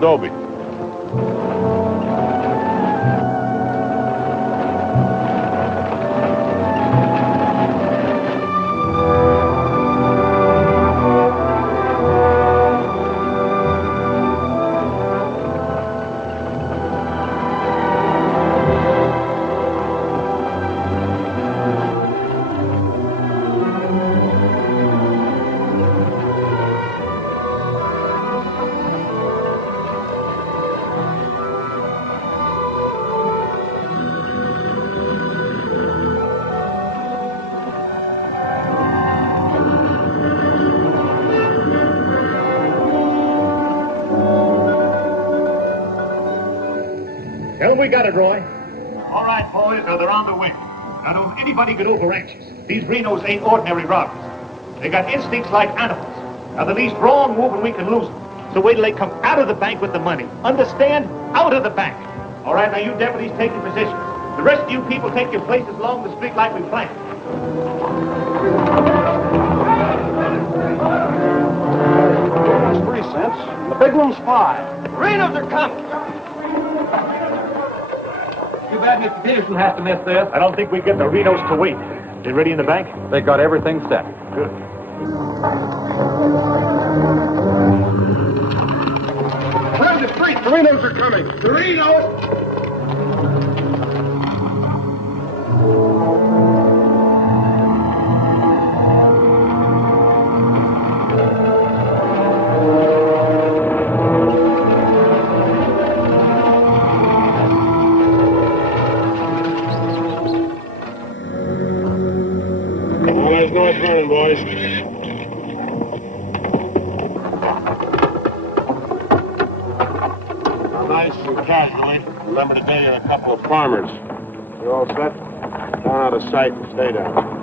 Dobie. Tell them we got it, Roy. All right, boys, now they're on the wing. Now, don't anybody get over anxious. These Renos ain't ordinary robbers. They got instincts like animals. Now, the least wrong move and we can lose them. So wait till they come out of the bank with the money. Understand? Out of the bank. All right, now you deputies take your positions. The rest of you people take your places along the street like we planned. That's 3 cents. The big one's 5. The Renos are coming. Too bad Mr. Peterson has to miss this. I don't think we get the Renos to wait. They ready in the bank? They got everything set. Good. Clear the street. The Renos are coming. The Renos! North running, boys. Nice and casually. Remember today you're a couple of farmers. You all set? Down out of sight and stay down.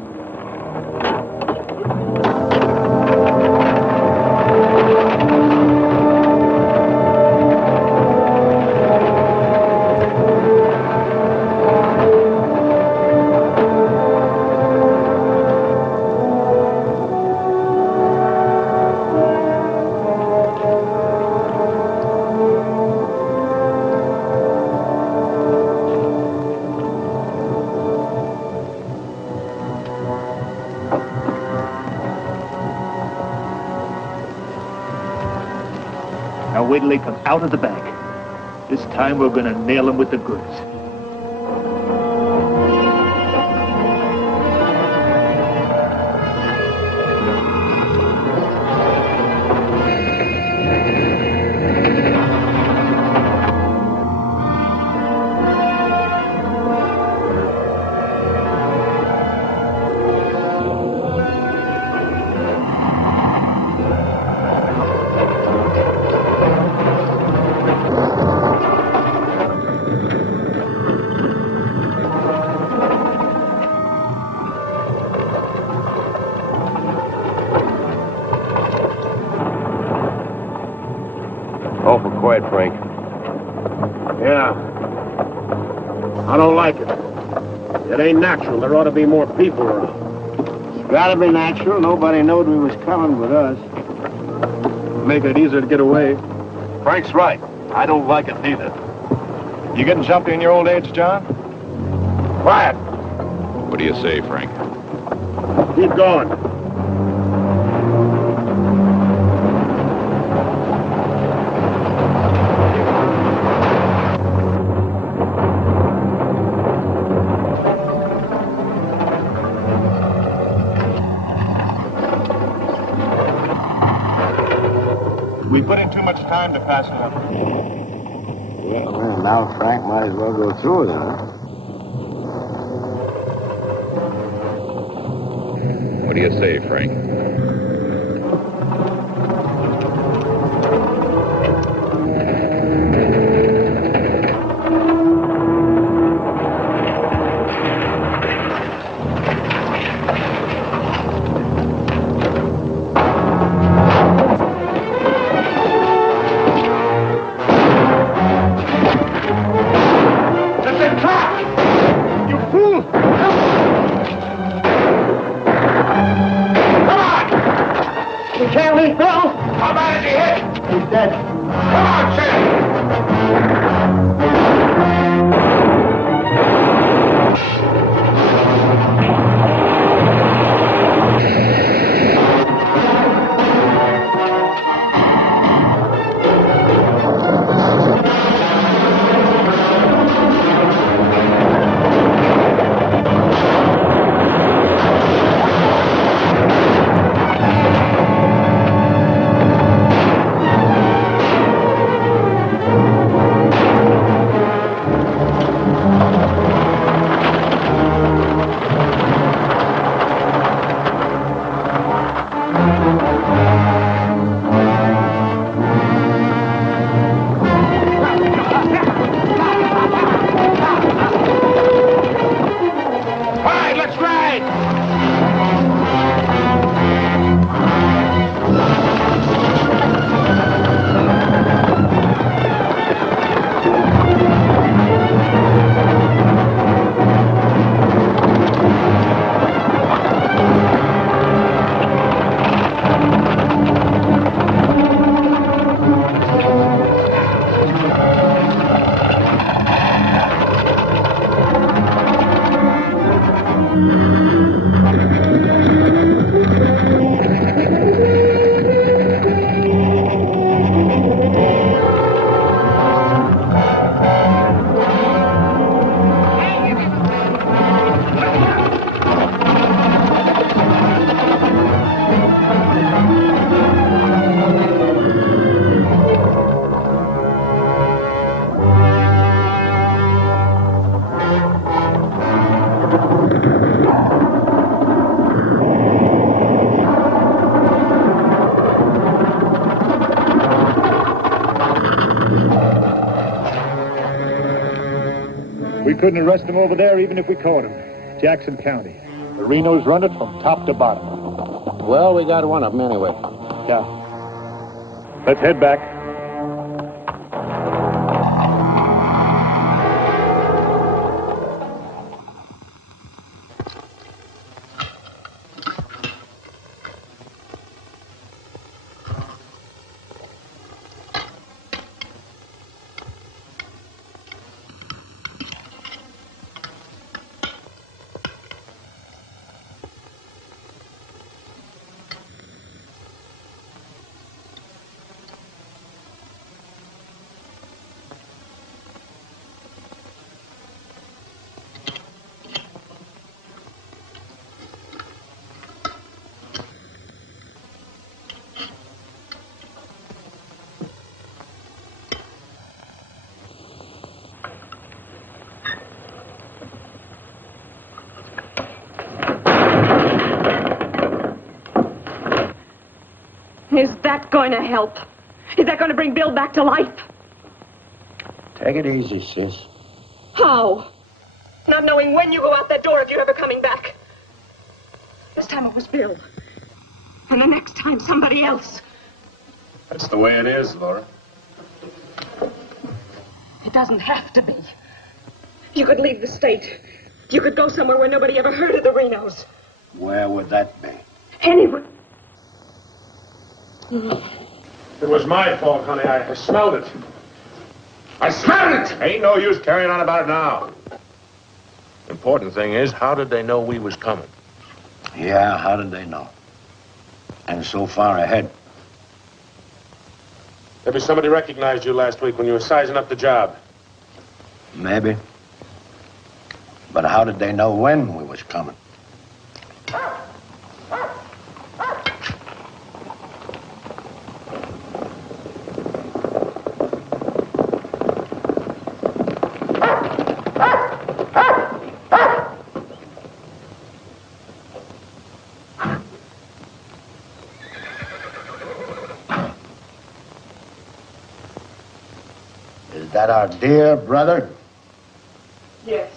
Now wait till they come out of the bank. This time we're gonna nail them with the goods. ahead, Frank. Yeah. I don't like it. It ain't natural. There ought to be more people around. It's gotta be natural. Nobody knowed we was coming but us. Make it easier to get away. Frank's right. I don't like it neither. You getting jumpy in your old age, John? Quiet. What do you say, Frank? Keep going. We put in too much time to pass it up. Well, now Frank might as well go through with it, huh? What do you say, Frank? We couldn't arrest him over there even if we caught him. Jackson County. The Renos run it from top to bottom. Well, we got one of them anyway. Yeah. Let's head back. Is that going to help? Is that going to bring Bill back to life? Take it easy, sis. How? Not knowing when you go out that door if you're ever coming back. This time it was Bill. And the next time, somebody else. That's the way it is, Laura. doesn't have to be. You could leave the state. You could go somewhere where nobody ever heard of the Renos. Where would that be? Anywhere. It was my fault, honey. I smelled it. I smelled it! Ain't no use carrying on about it now. Important thing is, how did they know we was coming? Yeah, how did they know? And so far ahead. Maybe somebody recognized you last week when you were sizing up the job. Maybe. But how did they know when we was coming? Is that our dear brother? Yes.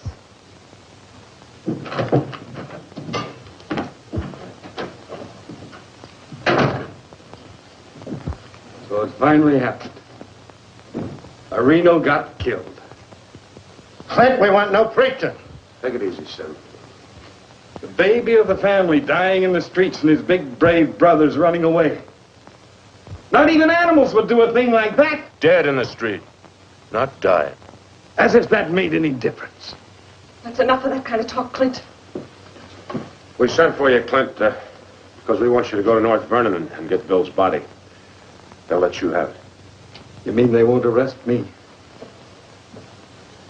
So it finally happened. A Reno got killed. Clint, we want no preaching. Take it easy, son. The baby of the family dying in the streets and his big, brave brothers running away. Not even animals would do a thing like that. Dead in the street, not dying. As if that made any difference. That's enough of that kind of talk, Clint. We sent for you, Clint, because we want you to go to North Vernon and get Bill's body. They'll let you have it. You mean they won't arrest me?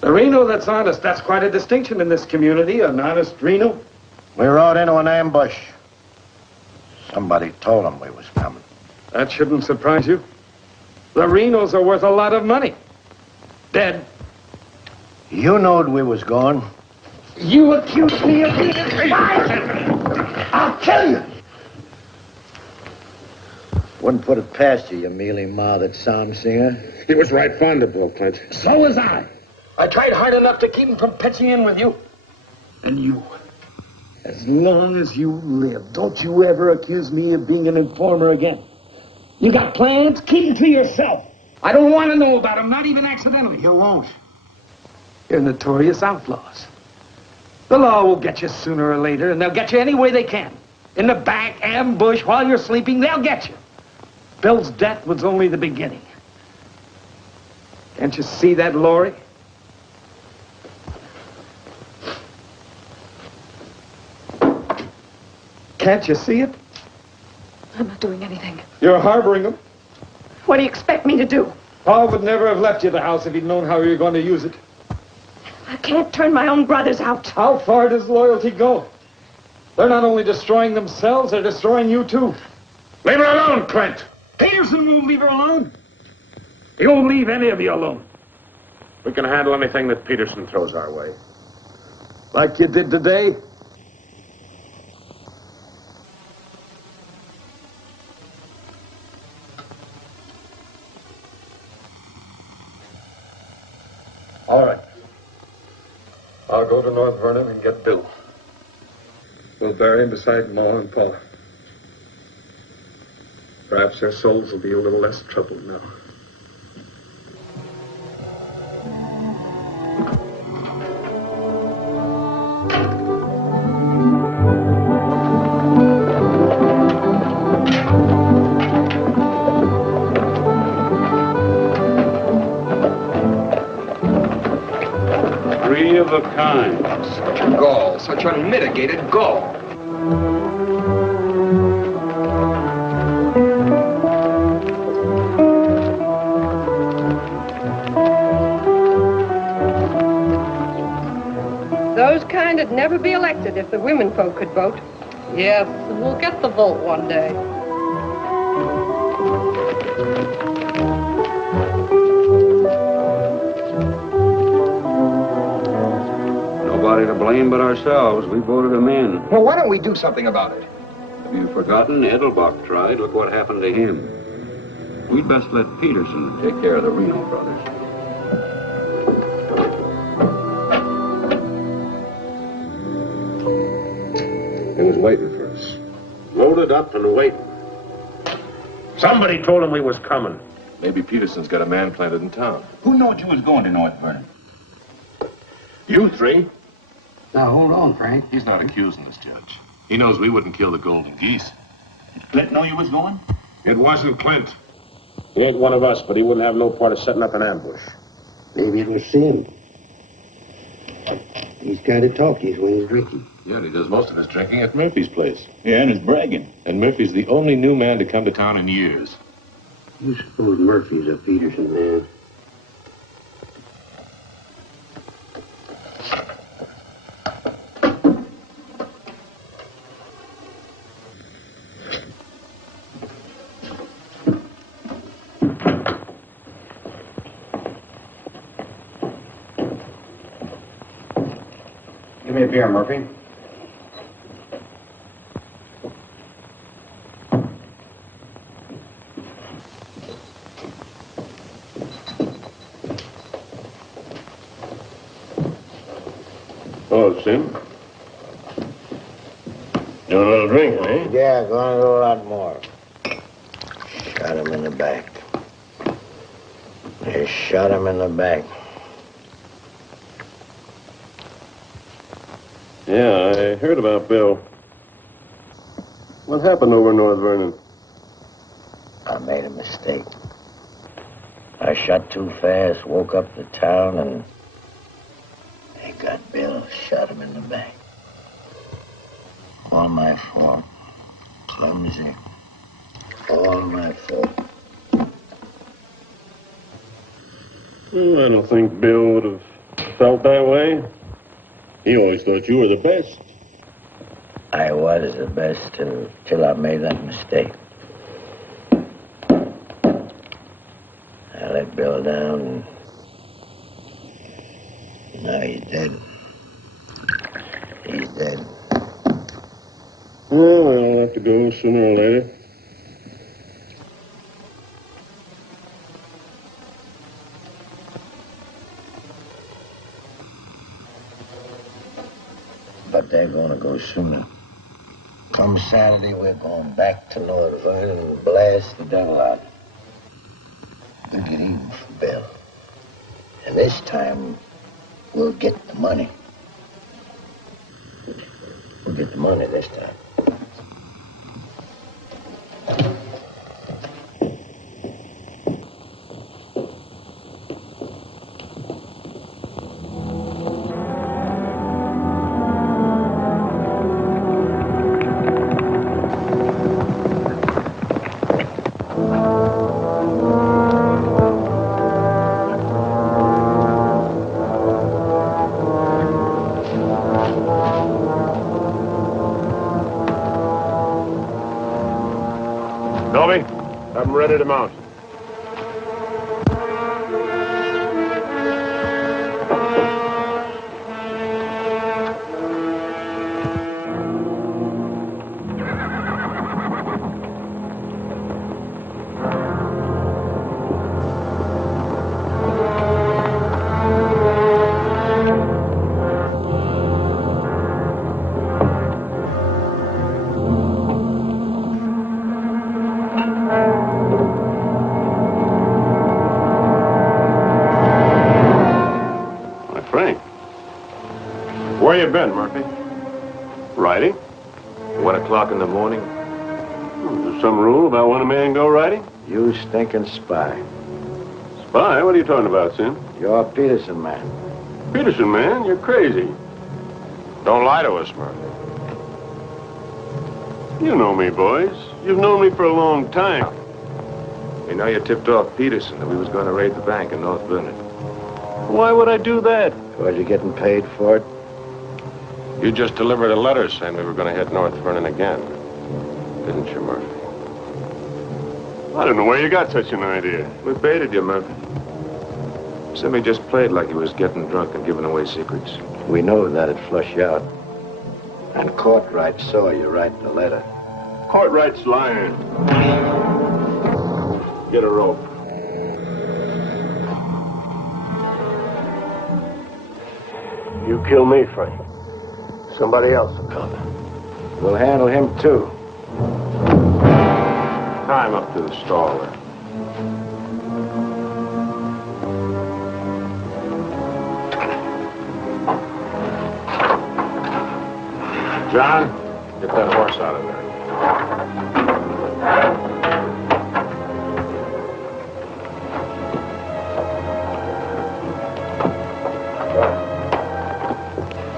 The Reno that's honest, that's quite a distinction in this community, an honest Reno. We rode into an ambush. Somebody told them we was coming. That shouldn't surprise you. The Renos are worth a lot of money. Dead. You knowed we was going. You accuse me of being a spy! I'll kill you! Wouldn't put it past you, you mealy-mouthed psalm singer. He was right fond of Bill, Clint. So was I. I tried hard enough to keep him from pitching in with you. And you. As long as you live, don't you ever accuse me of being an informer again. You got plans? Keep them to yourself. I don't want to know about them, not even accidentally. You won't. You're notorious outlaws. The law will get you sooner or later, and they'll get you any way they can. In the back, ambush, while you're sleeping, they'll get you. Bill's death was only the beginning. Can't you see that, Laurie? Can't you see it? I'm not doing anything. You're harboring them. What do you expect me to do? Paul would never have left you the house if he'd known how you were going to use it. I can't turn my own brothers out. How far does loyalty go? They're not only destroying themselves, they're destroying you too. Leave her alone, Clint. Peterson won't leave her alone. He won't leave any of you alone. We can handle anything that Peterson throws our way. Like you did today? All right. I'll go to North Vernon and get Bill. We'll bury him beside Ma and Pa. Perhaps their souls will be a little less troubled now. Three of a kind. Gall, such unmitigated gall. Those kind would never be elected if the women folk could vote. Yes, we'll get the vote one day. Nobody to blame but ourselves. We voted him in. Well, why don't we do something about it? Have you forgotten? Edelbach tried. Look what happened to him. We'd best let Peterson take care of the Reno brothers. He was waiting for us. Loaded up and waiting. Somebody told him we was coming. Maybe Peterson's got a man planted in town. Who knowed you was going to North Vernon? You three? Now, hold on, Frank. He's not accusing us, Judge. He knows we wouldn't kill the golden geese. Did Clint know you was going? It wasn't Clint. He ain't one of us, but he wouldn't have no part of setting up an ambush. Maybe it was Sim. He's kind of talky when he's drinking. Yeah, and he does most of his drinking at Murphy's place. Yeah, and he's bragging. And Murphy's the only new man to come to town in years. You suppose Murphy's a Peterson man? Give me a beer, Murphy. Oh, Sim. Doing a little drinking, eh? Yeah, gonna do a lot more. Shot him in the back. They shot him in the back. Yeah, I heard about Bill. What happened over in North Vernon? I made a mistake. I shot too fast, woke up the town, and they got Bill, shot him in the back. All my fault. Clumsy. All my fault. Well, I don't think Bill would have felt that way. He always thought you were the best. I was the best till I made that mistake. I let Bill down, and now he's dead. He's dead. Well, I'll have to go sooner or later. But they're gonna go sooner. Come Saturday, we're going back to North Vernon and blast the devil out. We'll get even for Bill. And this time, we'll get the money. We'll get the money this time. Dolby, have them ready to mount. Where you been, Murphy? Riding? 1 o'clock in the morning. Is there some rule about when a man go riding? You stinking spy. Spy? What are you talking about, Sim? You're a Peterson man. Peterson, man, you're crazy. Don't lie to us, Murphy. You know me, boys. You've known me for a long time. We know you tipped off Peterson that we was going to raid the bank in North Vernon. Why would I do that? Was you getting paid for it? You just delivered a letter saying we were going to hit North Vernon again. Didn't you, Murphy? I don't know where you got such an idea. We baited you, Murphy. Simmy just played like he was getting drunk and giving away secrets. We know that'd flush you out. And Cartwright saw you write the letter. Cartwright's lying. Get a rope. You kill me, Frank. Somebody else will come. We'll handle him, too. Tie him up to the stall there. John, get that horse out of there.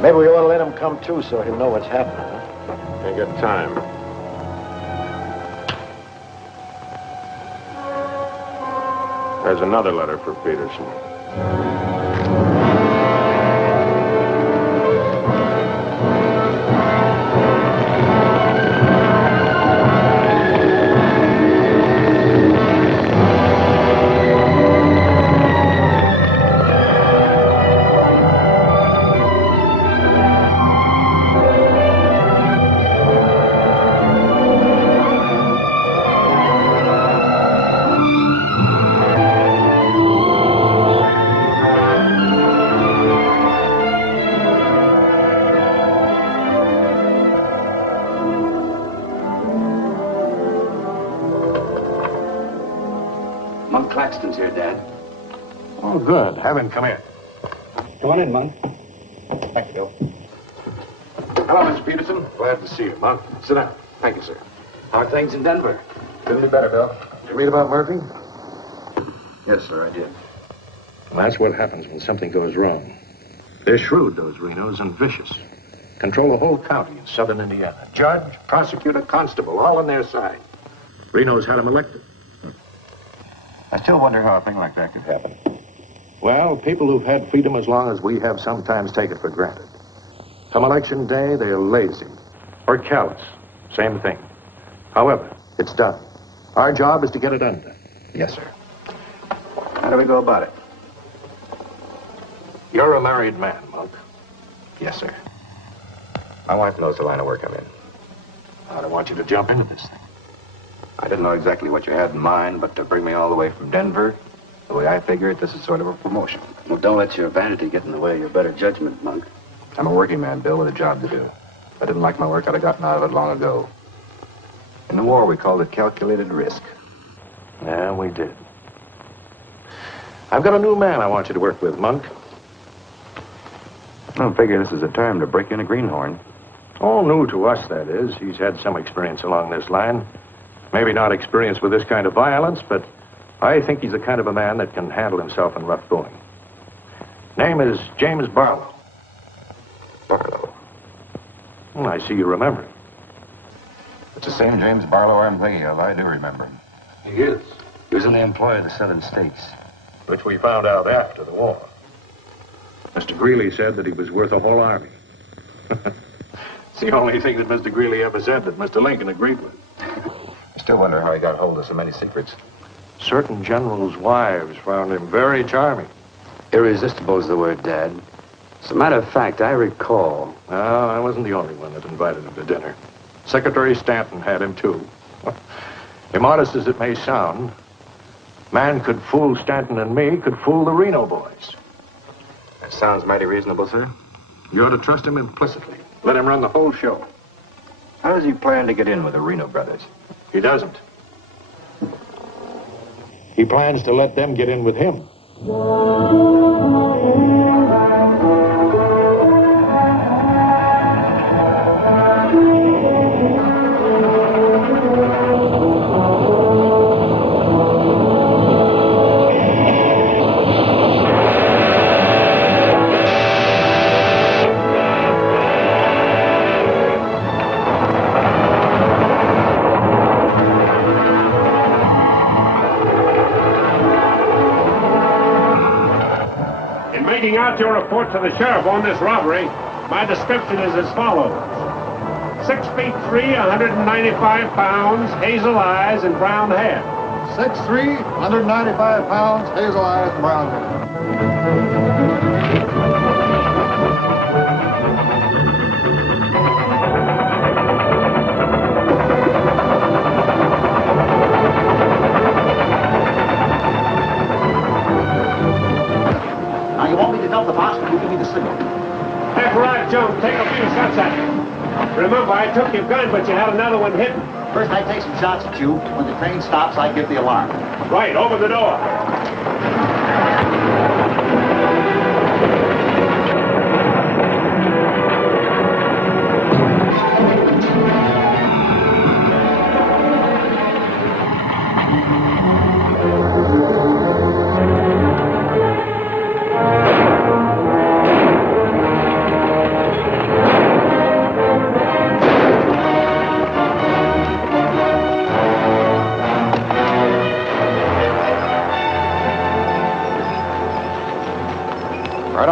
Maybe we ought to let him come to so he'll know what's happening, huh? Ain't got time. There's another letter for Peterson. Monk Claxton's here, Dad. Oh, good. Have him come in. Come on in, Monk. Thank you, Bill. Hello, Mr. Peterson. Glad to see you, Monk. Sit down. Thank you, sir. How are things in Denver? Couldn't be better, Bill. Did you read about Murphy? Yes, sir, I did. Well, that's what happens when something goes wrong. They're shrewd, those Renos, and vicious. Control the whole county in southern Indiana. Judge, prosecutor, constable, all on their side. Reno's had him elected. I still wonder how a thing like that could happen. Well, people who've had freedom as long as we have sometimes take it for granted. Come election day, they're lazy or callous. Same thing. However, it's done. Our job is to get it undone. Yes, sir. How do we go about it? You're a married man, Monk. Yes, sir. My wife knows the line of work I'm in. I don't want you to jump into this thing. I didn't know exactly what you had in mind, but to bring me all the way from Denver, the way I figure it, this is sort of a promotion. Well, don't let your vanity get in the way of your better judgment, Monk. I'm a working man, Bill, with a job to do. If I didn't like my work, I'd have gotten out of it long ago. In the war, we called it calculated risk. Yeah, we did. I've got a new man I want you to work with, Monk. I don't figure this is a time to break in a greenhorn. All new to us, that is. He's had some experience along this line. Maybe not experience with this kind of violence, but I think he's the kind of a man that can handle himself in rough going. Name is James Barlow. Barlow? Well, I see you remember him. It's the same James Barlow I'm thinking of. I do remember him. He is. He was in the employ of the southern states. Which we found out after the war. Mr. Greeley said that he was worth a whole army. It's the only thing that Mr. Greeley ever said that Mr. Lincoln agreed with. I still wonder how he got hold of so many secrets. Certain generals' wives found him very charming. Irresistible is the word, Dad. As a matter of fact, I recall... No, I wasn't the only one that invited him to dinner. Secretary Stanton had him, too. Immodest as it may sound, man could fool Stanton and me, could fool the Reno boys. That sounds mighty reasonable, sir. You ought to trust him implicitly. Let him run the whole show. How does he plan to get in with the Reno brothers? He doesn't. He plans to let them get in with him. Out your report to the sheriff on this robbery, my description is as follows. 6 feet 3, 195 pounds, hazel eyes, and brown hair. 6'3", 195 pounds, hazel eyes, brown hair. Now, you want me to dump the box, or you give me the signal? After I jump, take a few shots at it. Remember, I took your gun, but you had another one hidden. First, I take some shots at you. When the train stops, I give the alarm. Right, over the door.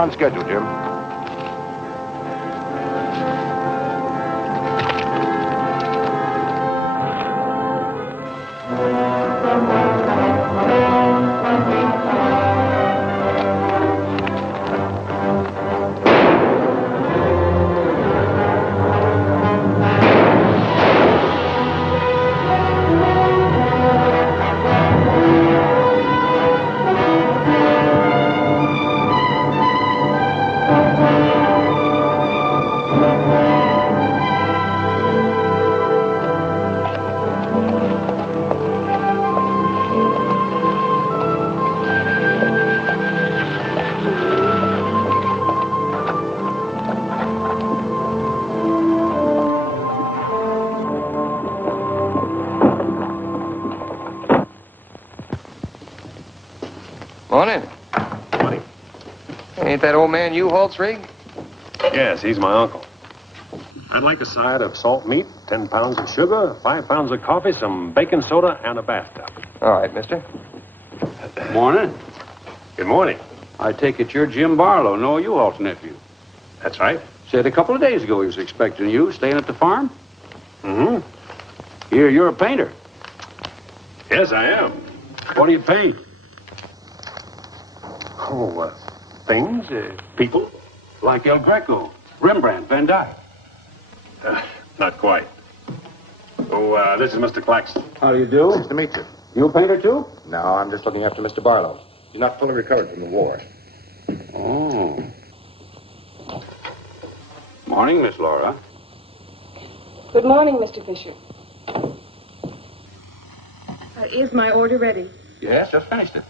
on schedule, Jim. Morning. Morning. Ain't that old man U-Haul's rig? Yes, he's my uncle. I'd like a side of salt meat, 10 pounds of sugar, 5 pounds of coffee, some baking soda, and a bathtub. All right, mister. Morning. Good morning. I take it you're Jim Barlow, Noah U-Haul's nephew. That's right. Said a couple of days ago he was expecting you, staying at the farm. Mm-hmm. Here, you're a painter. Yes, I am. What do you paint? Oh, things, people. Like El Greco, Rembrandt, Van Dyke. Not quite. Oh, this is Mr. Claxton. How do you do? Nice to meet you. You a painter, too? No, I'm just looking after Mr. Barlow. He's not fully recovered from the war. Oh. Morning, Miss Laura. Good morning, Mr. Fisher. Is my order ready? Yes, just finished it.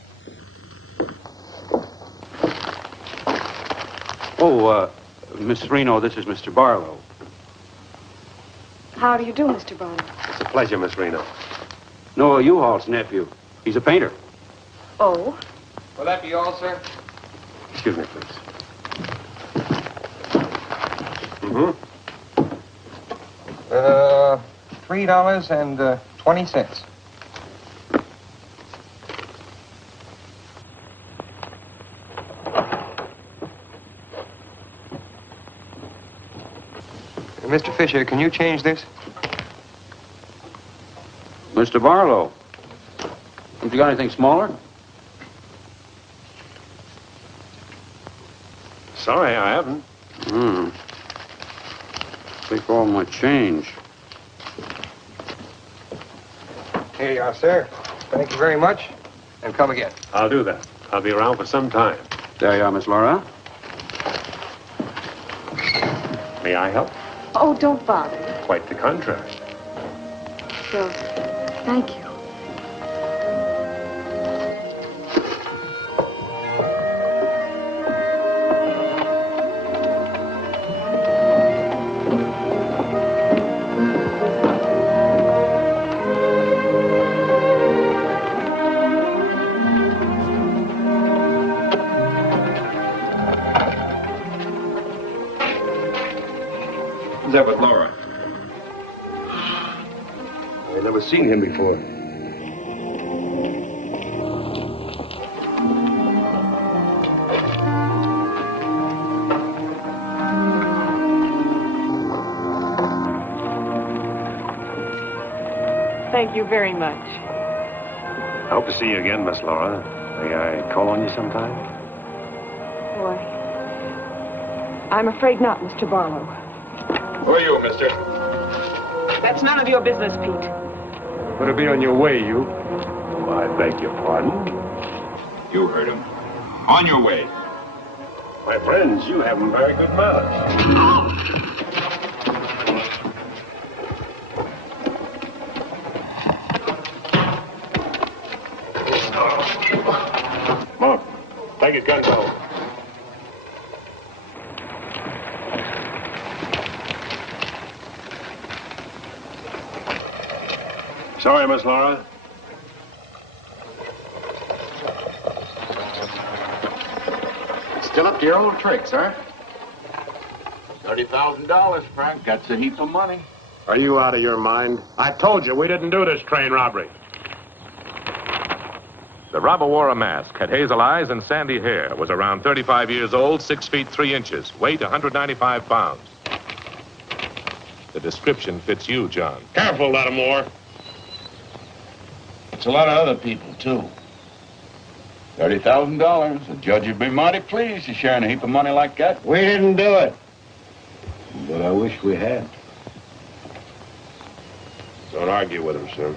Oh, Miss Reno, this is Mr. Barlow. How do you do, Mr. Barlow? It's a pleasure, Miss Reno. Noah U-Haul's nephew. He's a painter. Oh? Will that be all, sir? Excuse me, please. Mm-hmm. $3.20. Mr. Fisher, can you change this? Mr. Barlow. Haven't you got anything smaller? Sorry, I haven't. Take all my change. Here you are, sir. Thank you very much. And come again. I'll do that. I'll be around for some time. There you are, Miss Laura. May I help? Oh, don't bother. Quite the contrary. So, thank you. Who's that with Laura? I've never seen him before. Thank you very much. I hope to see you again, Miss Laura. May I call on you sometime? Boy, I'm afraid not, Mr. Barlow. Who are you, mister? That's none of your business, Pete. Better be on your way, you. Oh, I beg your pardon. You heard him. On your way. My friends, you haven't very good manners. Come on. Take his gun home. Sorry, Miss Laura. Still up to your old tricks, huh? $30,000, Frank. That's a heap of money. Are you out of your mind? I told you we didn't do this train robbery. The robber wore a mask, had hazel eyes and sandy hair, was around 35 years old, 6 feet 3 inches, weight 195 pounds. The description fits you, John. Careful, Lattimore. It's a lot of other people, too. $30,000. The judge would be mighty pleased to sharing a heap of money like that. We didn't do it. But I wish we had. Don't argue with him, sir.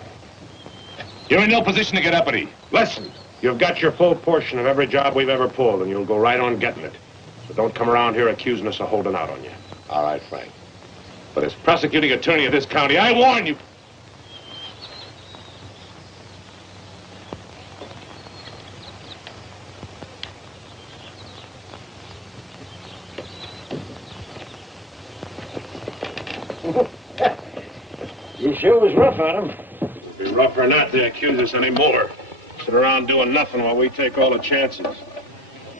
You're in no position to get uppity. Listen, you've got your full portion of every job we've ever pulled, and you'll go right on getting it. So don't come around here accusing us of holding out on you. All right, Frank. But as prosecuting attorney of this county, I warn you. You sure was rough on him. It'd be rougher not to accuse us anymore. Sit around doing nothing while we take all the chances.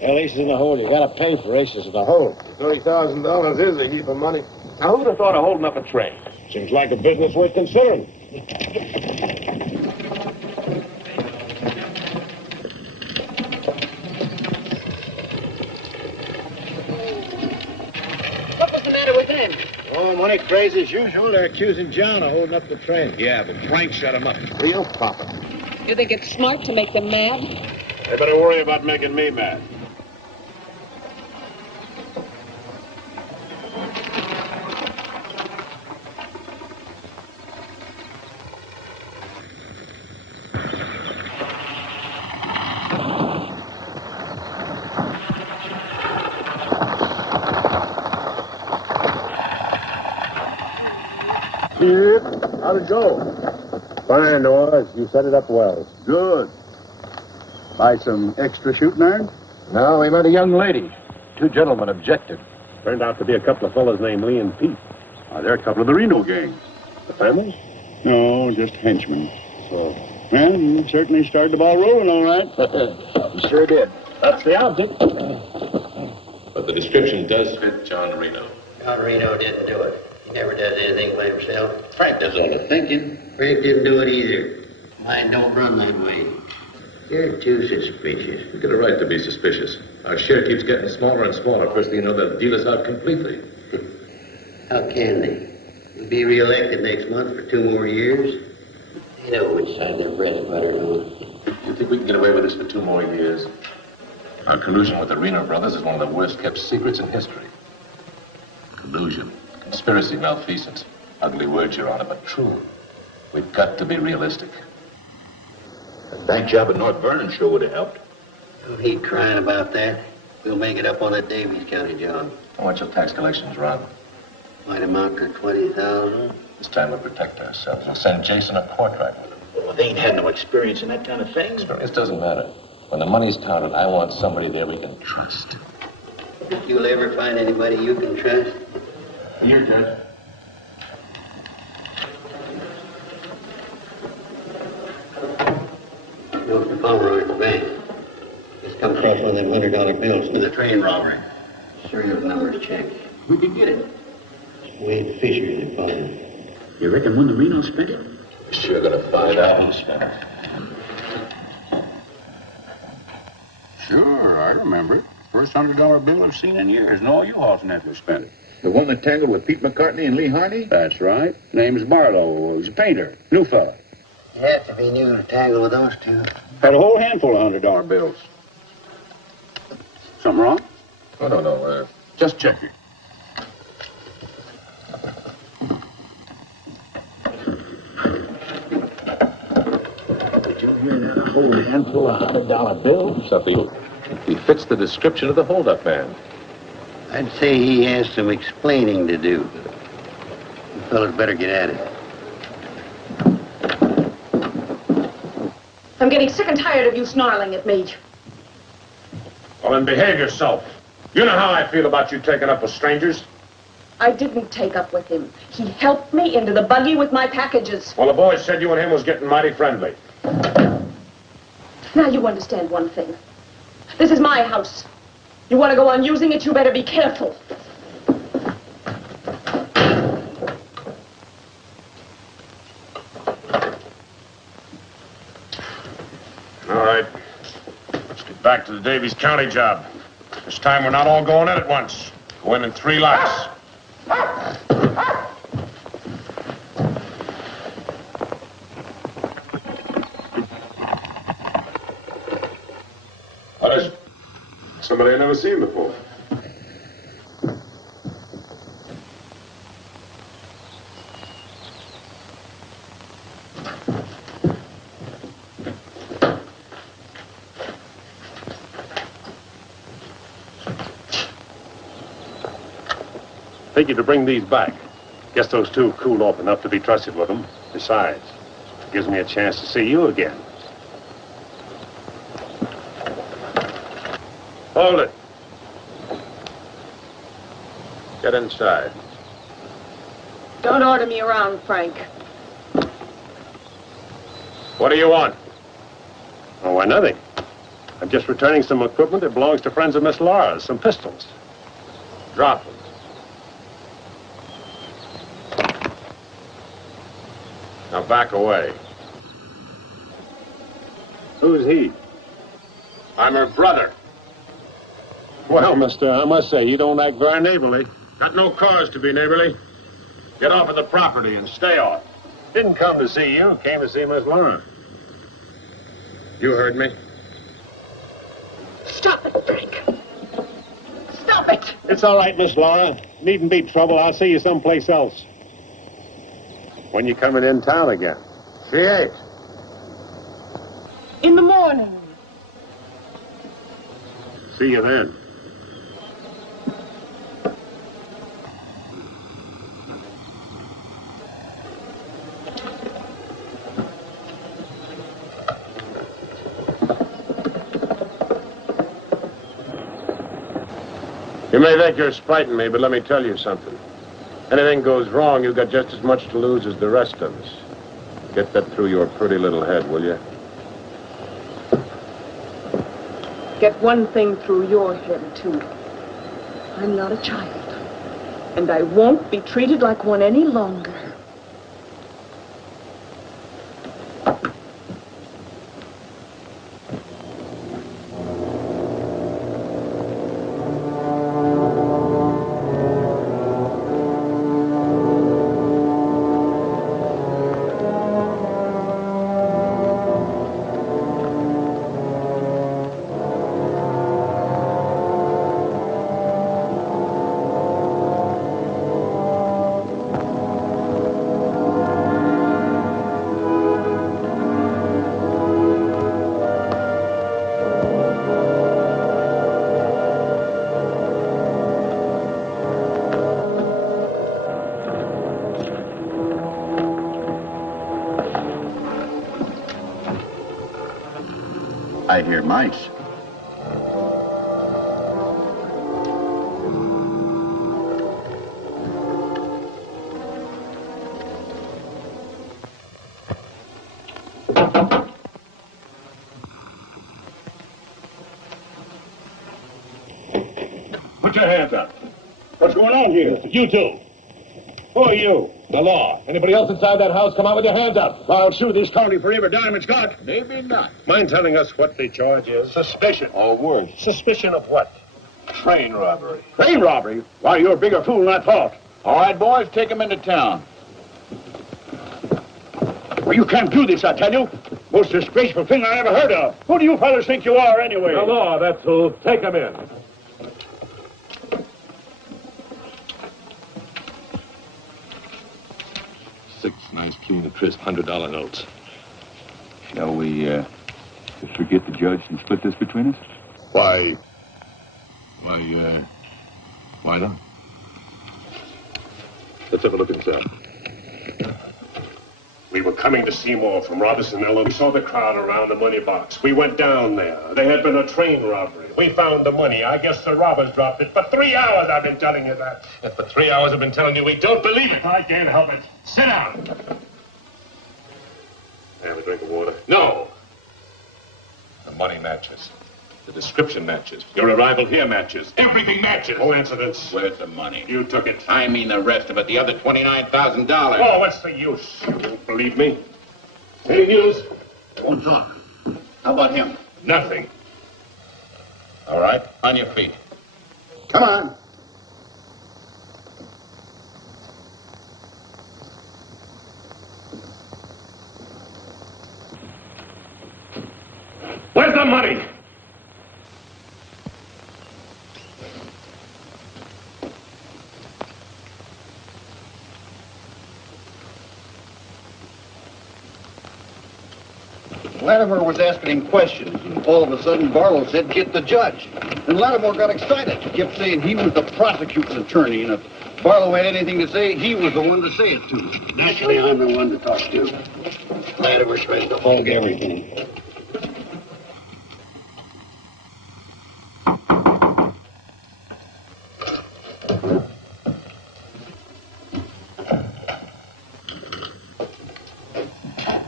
Well, Ace is in the hole. You gotta pay for Aces in the hole. $30,000 is a heap of money. Now, who'd have thought of holding up a train? Seems like a business worth considering. What was the matter with them? Oh, money crazy as usual. They're accusing John of holding up the train. Yeah, but Frank shut him up. Real profit. You think it's smart to make them mad? They better worry about making me mad. How'd it go? Fine, Noah. You set it up well. Good. Buy some extra shooting iron? No, we met a young lady. 2 gentlemen objected. Turned out to be a couple of fellas named Lee and Pete. They're a couple of the Reno gang. The family? No, just henchmen. So, well, you certainly started the ball rolling, all right. You sure did. That's the object. But the description does fit John Reno. John Reno didn't do it. He never does anything by himself. Frank does all the thinking. Frank didn't do it either. Mine don't run that way. You're too suspicious. We get a right to be suspicious. Our share keeps getting smaller and smaller. First thing you know, they'll deal us out completely. How can they? We'll be re-elected next month for 2 more years. They know which side their bread's buttered on. You think we can get away with this for 2 more years? Our collusion with the Reno brothers is one of the worst kept secrets in history. Collusion, conspiracy, malfeasance. Ugly words, Your Honor, but true. We've got to be realistic. The bank job at North Vernon sure would have helped. Don't heed crying about that. We'll make it up on that Davies County job. How much your tax collections run? Might amount to 20,000. This time we'll protect ourselves. We'll send Jason a portrait. Well, they ain't had no experience in that kind of thing. Experience doesn't matter. When the money's counted, I want somebody there we can trust. You'll ever find anybody you can trust? Here, Judge. No, the Pomeroy at the bank. Just come across one of them $100 bills from the train robbery. Serial numbers checked. We could get it. Wade Fisher, they found it. You reckon when the Reno spent it? We're sure gonna find out who spent it. Sure, I remember it. First $100 bill I've seen in years, and all you Hawes nephews spent it. The one that tangled with Pete McCartney and Lee Harney? That's right. Name's Barlow. He's a painter. New fella. You have to be new to tangle with those two. Had a whole handful of $100 bills. Something wrong? Oh, no. Just checking. Did you hear that? A whole handful of $100 bills? Something. He fits the description of the holdup man. I'd say he has some explaining to do. You fellas better get at it. I'm getting sick and tired of you snarling at me. Well, then behave yourself. You know how I feel about you taking up with strangers. I didn't take up with him. He helped me into the buggy with my packages. Well, the boys said you and him was getting mighty friendly. Now you understand one thing. This is my house. You want to go on using it, you better be careful. All right. back to the Davies County job. This time we're not all going in at once. Go in 3 lots. Horace, somebody I've never seen before. Figured to bring these back. Guess those two cooled off enough to be trusted with them. Besides, it gives me a chance to see you again. Hold it. Get inside. Don't order me around, Frank. What do you want? Oh, why, nothing. I'm just returning some equipment that belongs to friends of Miss Laura's, some pistols. Drop them. Now back away. Who's he? I'm her brother. Well, mister, I must say, you don't act very neighborly. Got no cause to be neighborly. Get off of the property and stay off. Didn't come to see you, came to see Miss Laura. You heard me. Stop it, Frank. Stop it. It's all right, Miss Laura. Needn't be trouble. I'll see you someplace else. When you coming in town again? She ain't. In the morning. See you then. You may think you're spiting me, but let me tell you something. Anything goes wrong, you've got just as much to lose as the rest of us. Get that through your pretty little head, will you? Get one thing through your head, too. I'm not a child. And I won't be treated like one any longer. I hear mice. Put your hands up. What's going on here? You two. Who are you? The law. Anybody else inside that house, come out with your hands up. I'll sue this county for every dime it's got. Maybe not. Mind telling us what the charge is? Suspicion. All words. Suspicion of what? Train robbery. Train robbery? Why, you're a bigger fool than I thought. All right, boys, take him into town. Well, you can't do this, I tell you. Most disgraceful thing I ever heard of. Who do you fellas think you are, anyway? The law, that's who. Take him in. Six nice, clean, crisp $100 notes. Shall we, just forget the judge and split this between us? Why not? Let's have a look inside. We were coming to Seymour from Robertson, and we saw the crowd around the money box. We went down there. There had been a train robbery. We found the money. I guess the robbers dropped it. For 3 hours I've been telling you that. And for 3 hours I've been telling you we don't believe it. I can't help it. Sit down. Have a drink of water? No. The money matches. The description matches. Your arrival here matches. Everything matches. Coincidence. Where's the money? You took it. I mean the rest of it, the other $29,000. Oh, what's the use? You won't believe me. Any news? I won't talk. How about him? Nothing. All right, on your feet. Come on. Where's the money? Latimer was asking him questions, and all of a sudden Barlow said, "Get the judge." And Latimer got excited. He kept saying he was the prosecuting attorney, and if Barlow had anything to say, he was the one to say it to. Naturally, I'm the one to talk to. Latimer tries to hog everything.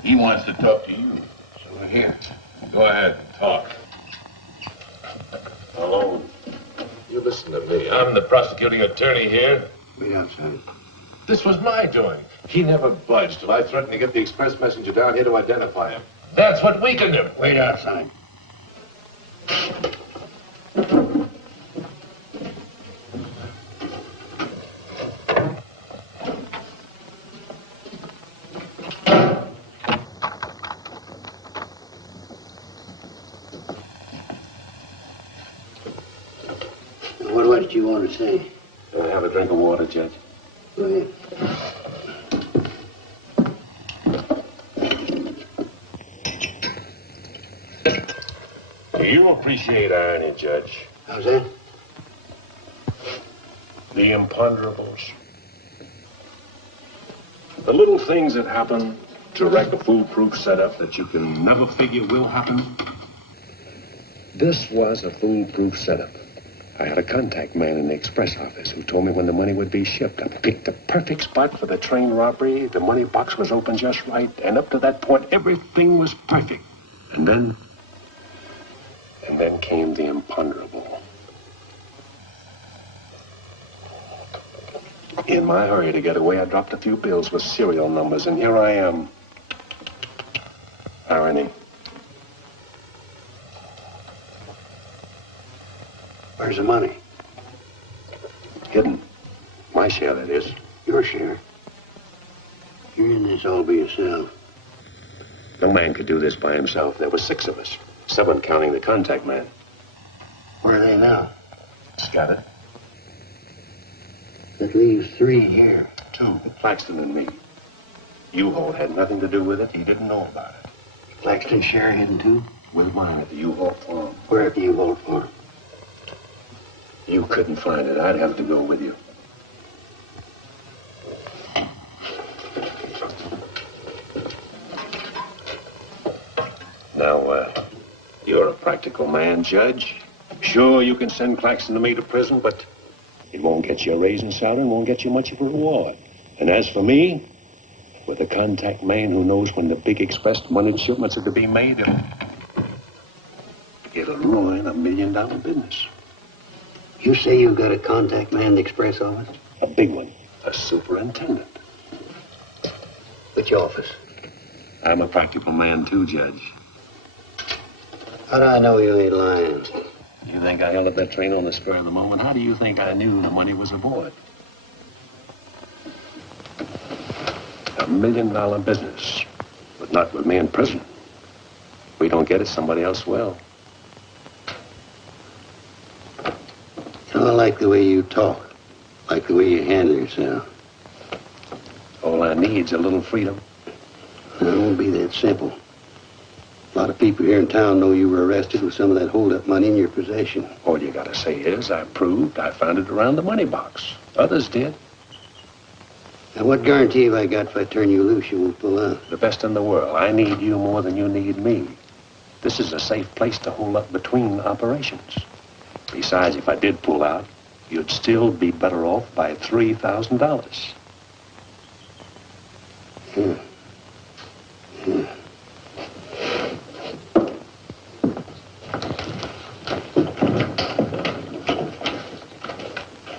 He wants to talk to you. So we're here. Go ahead, talk. Alone. You listen to me. I'm the prosecuting attorney here. Wait outside. This was my doing. He never budged till I threatened to get the express messenger down here to identify him. That's what we can do. Wait outside. What do you want to say? Have a drink of water, Judge. Go ahead. Do you appreciate irony, Judge? How's that? The imponderables. The little things that happen to wreck a foolproof setup that you can never figure will happen. This was a foolproof setup. I had a contact man in the express office who told me when the money would be shipped. I picked the perfect spot for the train robbery. The money box was open just right. And up to that point, everything was perfect. And then came the imponderable. In my hurry to get away, I dropped a few bills with serial numbers, and here I am. Irony. Where's the money? Hidden. My share, that is. Your share. You're in this all by yourself. No man could do this by himself. There were 6 of us. 7 counting the contact man. Where are they now? Scattered. That leaves 3 here. 2. Claxton and me. U-Haul had nothing to do with it. He didn't know about it. Claxton's share hidden too? With mine at the U-Haul farm. Where at the U-Haul farm? You couldn't find it. I'd have to go with you. Now, you're a practical man, Judge. Sure, you can send Claxton and me to prison, but it won't get you a raise in salary and won't get you much of a reward. And as for me, with a contact man who knows when the big express money shipments are to be made, it'll ruin $1 million business. You say you've got a contact man in the express office? A big one. A superintendent. Which office? I'm a practical man, too, Judge. How do I know you ain't lying? You think I held up that train on the spur of the moment? How do you think I knew the money was aboard? $1 million business, but not with me in prison. If we don't get it, somebody else will. I like the way you talk, like the way you handle yourself. All I need's a little freedom. It won't be that simple. A lot of people here in town know you were arrested with some of that hold-up money in your possession. All you gotta say is, I proved I found it around the money box. Others did. Now, what guarantee have I got if I turn you loose, you won't pull out? The best in the world. I need you more than you need me. This is a safe place to hold up between operations. Besides, if I did pull out, you'd still be better off by $3,000.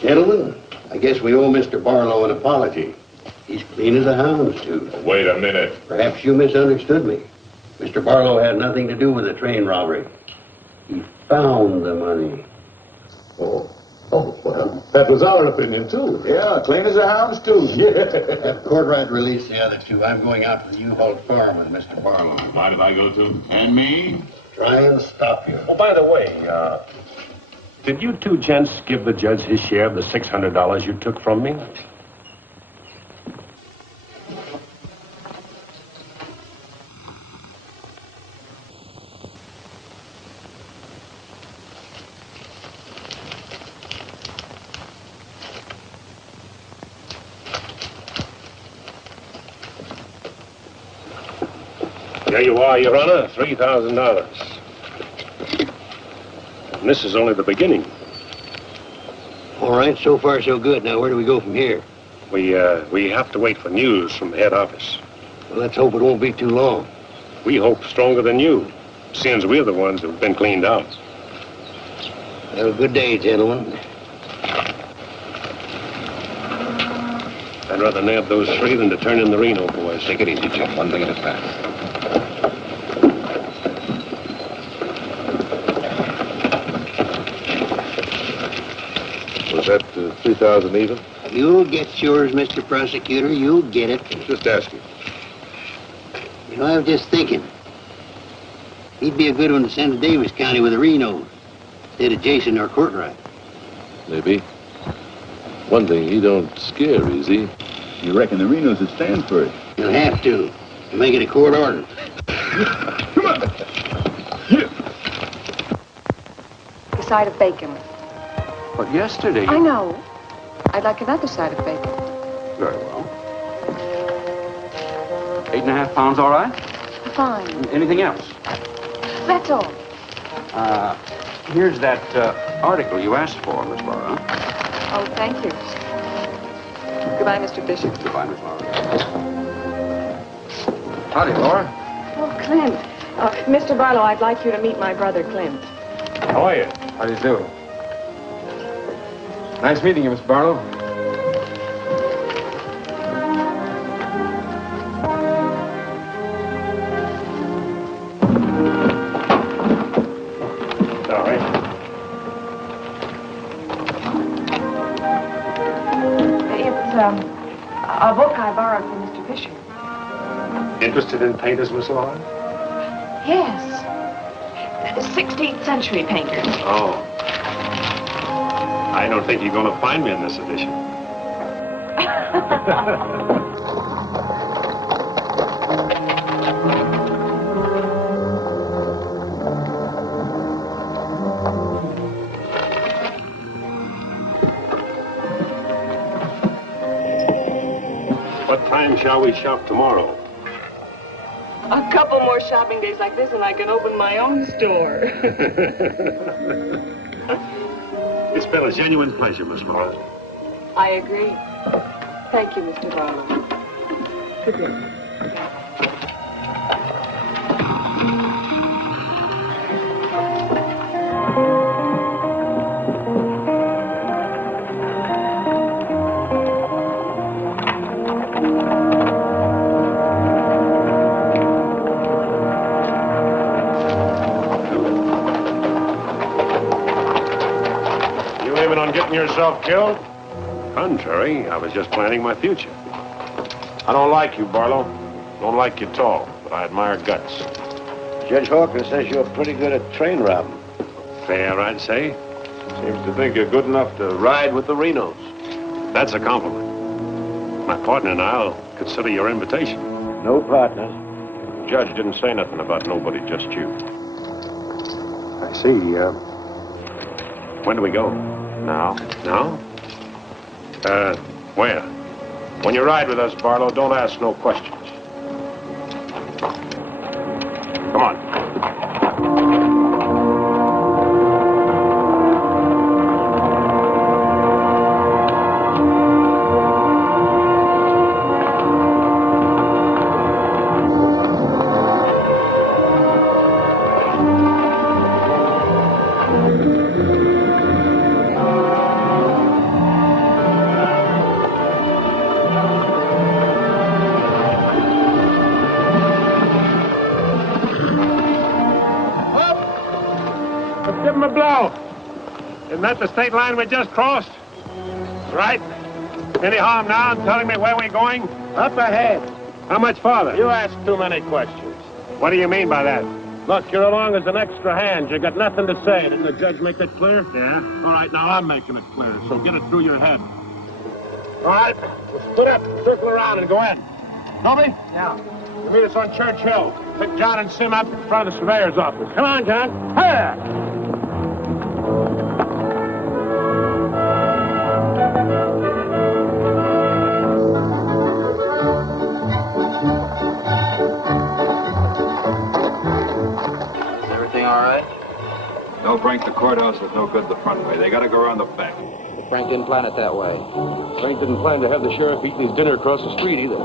Gentlemen, I guess we owe Mr. Barlow an apology. He's clean as a hound's tooth. Wait a minute. Perhaps you misunderstood me. Mr. Barlow had nothing to do with the train robbery. He found the money. Oh, well, that was our opinion, too. Yeah, clean as a hound's tooth. Yeah. Have Courtright release the other two. I'm going out to the U-Haul farm with Mr. Barlow. Why did I go to? And me? Try and stop you. Oh, by the way, did you two gents give the judge his share of the $600 you took from me? There you are, Your Honor, $3,000. And this is only the beginning. All right, so far so good. Now, where do we go from here? We have to wait for news from the head office. Well, let's hope it won't be too long. We hope stronger than you, since we're the ones who've been cleaned out. Have a good day, gentlemen. I'd rather nab those three than to turn in the Reno boys. Take it easy, Jim. One thing at a time. Was that 3,000 even? You'll get yours, Mr. Prosecutor. You'll get it. Just asking. You know, I was just thinking. He'd be a good one to send to Davis County with the Reno instead of Jason or Courtright. Maybe. One thing, he don't scare, is he? You reckon the Renos would stand for it? You'll have to make it a court order. Come on. Here. A side of bacon. But yesterday... I know. I'd like another side of bacon. Very well. 8.5 pounds, all right? Fine. Anything else? That's all. Here's that article you asked for, Miss Laura. Oh, thank you. Goodbye, Mr. Bishop. Goodbye, Miss Laura. Howdy, Laura. Oh, Clint. Mr. Barlow, I'd like you to meet my brother, Clint. How are you? How do you do? Nice meeting you, Mr. Barlow. Sorry. It's a book I borrowed from Mr. Fisher. Interested in painters, Miss Laura? Yes. 16th century painters. Oh. I don't think you're going to find me in this edition. What time shall we shop tomorrow? A couple more shopping days like this and I can open my own store. It's been a genuine pleasure, Miss Laura. I agree. Thank you, Mr. Barlow. Good day. Getting yourself killed? Contrary, I was just planning my future. I don't like you, Barlow. Don't like you at all, but I admire guts. Judge Hawkins says you're pretty good at train robbing. Fair, I'd say. Seems to think you're good enough to ride with the Renos. That's a compliment. My partner and I'll consider your invitation. No partners. The judge didn't say nothing about nobody, just you. I see. When do we go? Now? Where? When you ride with us, Barlow, don't ask no questions. Come on. a blow. Isn't that the state line we just crossed? Right. Any harm now in telling me where we're going? Up ahead. How much farther? You ask too many questions. What do you mean by that? Look, you're along as an extra hand. You got nothing to say. Didn't the judge make that clear? Yeah. All right, now I'm making it clear, so get it through your head. All right. Let's split up, circle around, and go in. Toby? Yeah. You meet us on Church Hill. Pick John and Sim up in front of the surveyor's office. Come on, John. Hurry! They'll break the courthouse is no good the front way. They gotta go around the back. Frank didn't plan it that way. Frank didn't plan to have the sheriff eating his dinner across the street either.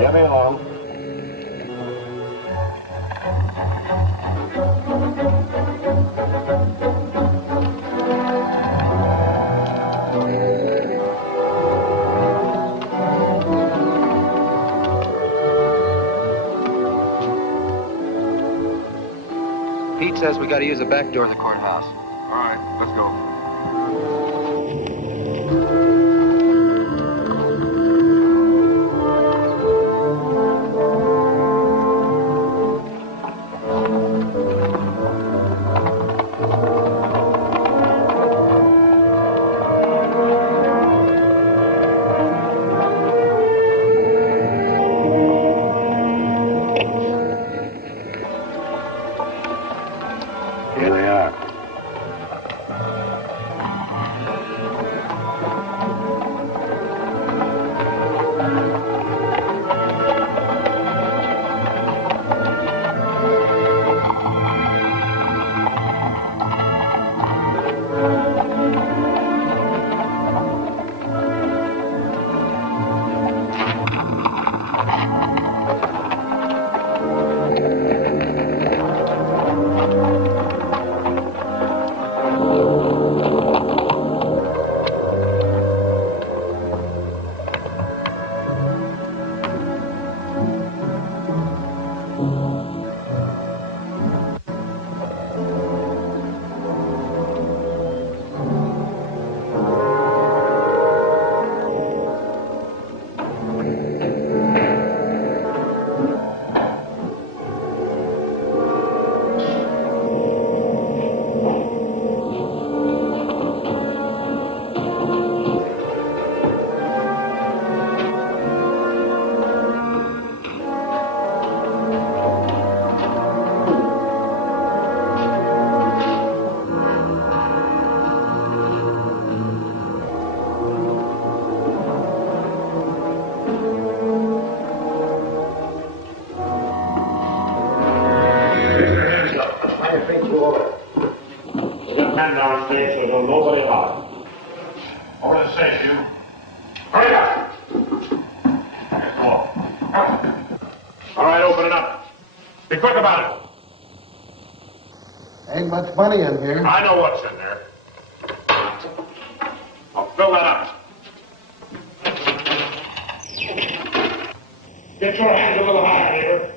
Get me along. Pete says we got to use the back door in the courthouse. All right, let's go. Here they are. Downstairs, so don't nobody about it. Over the safe, you. Hurry up! Let's go. All right, open it up. Be quick about it. Ain't much money in here. I know what's in there. I'll fill that up. Get your hands a little higher, neighbor.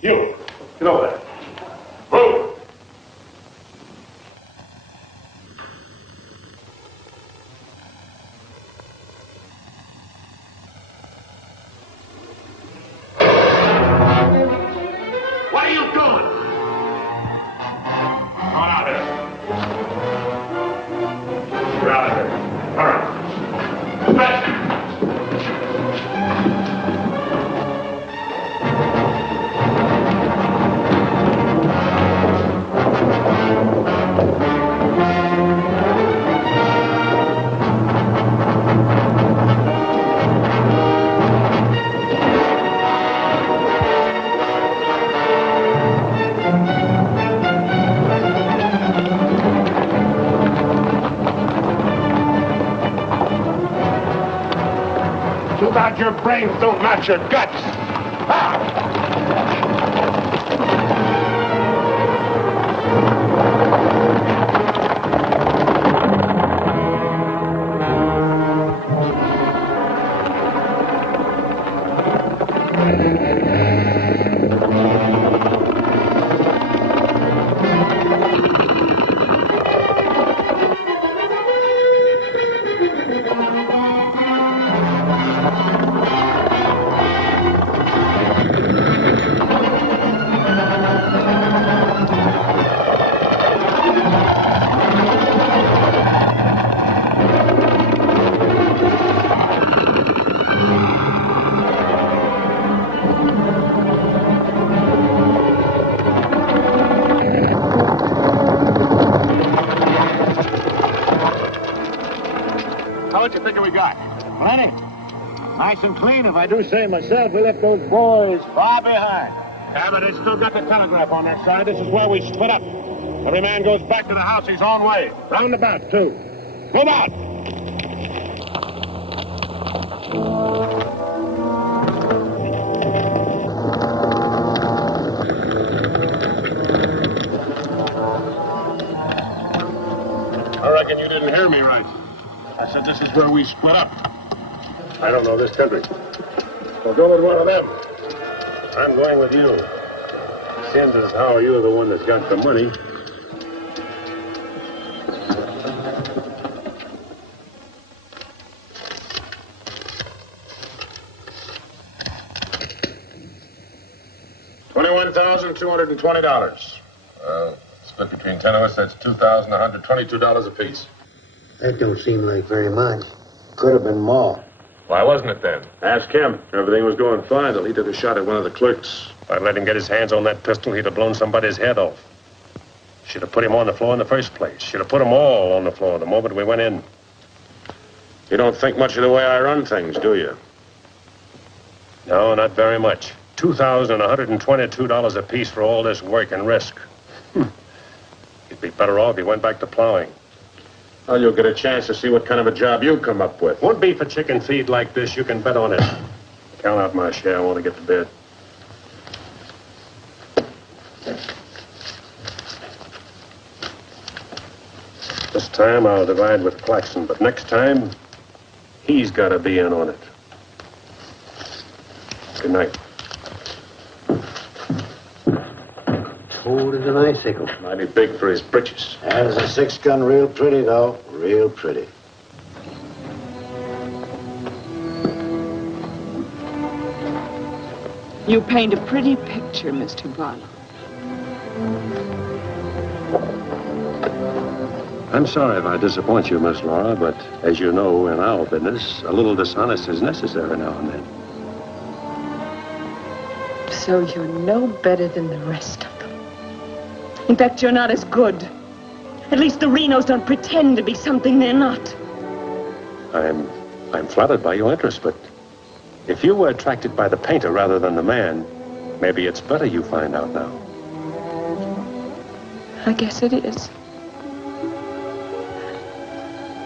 You, get over there. Move! What are you doing? Come on out here. You're out of here. All right. Back. Too bad your brains don't match your guts. Ah! What you figure we got? Plenty. Nice and clean, if I do say myself. We left those boys far behind. Yeah, but they still got the telegraph on their side. This is where we split up. Every man goes back to the house his own way. Roundabout, too. Move out! I reckon you didn't hear me right. I said this is where we split up. I don't know this country. Well, go with one of them. I'm going with you. Seems as how you're the one that's got the money. $21,220. Split between 10 of us, that's $2,122 apiece. That don't seem like very much. Could have been more. Why wasn't it then? Ask him. Everything was going fine till he took a shot at one of the clerks. If I'd let him get his hands on that pistol, he'd have blown somebody's head off. Should have put him on the floor in the first place. Should have put them all on the floor the moment we went in. You don't think much of the way I run things, do you? No, not very much. $2,122 apiece for all this work and risk. You'd be better off if you went back to plowing. Well, you'll get a chance to see what kind of a job you come up with. Won't be for chicken feed like this, you can bet on it. Count out my share, I want to get to bed. This time I'll divide with Claxon, but next time, he's got to be in on it. Good night. Cold as an icicle. Mighty big for his britches. Has a 6-gun real pretty, though. Real pretty. You paint a pretty picture, Mr. Barlow. I'm sorry if I disappoint you, Miss Laura, but as you know, in our business, a little dishonest is necessary now and then. So you're no better than the rest of them. In fact, you're not as good. At least the Renos don't pretend to be something they're not. I'm flattered by your interest, but if you were attracted by the painter rather than the man, maybe it's better you find out now. I guess it is.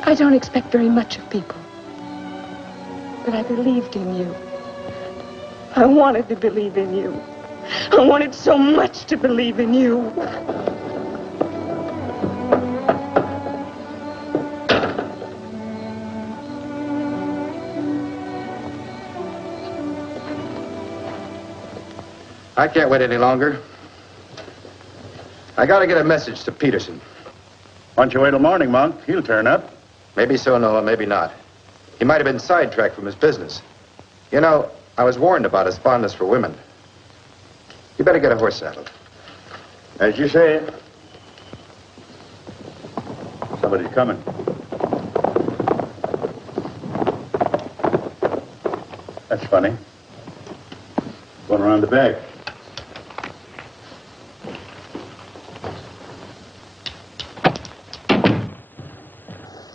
I don't expect very much of people. But I believed in you. I wanted to believe in you. I wanted so much to believe in you. I can't wait any longer. I gotta get a message to Peterson. Why don't you wait till morning, Monk? He'll turn up. Maybe so, Noah, maybe not. He might have been sidetracked from his business. You know, I was warned about his fondness for women. You better get a horse saddled. As you say. Somebody's coming. That's funny. Going around the back.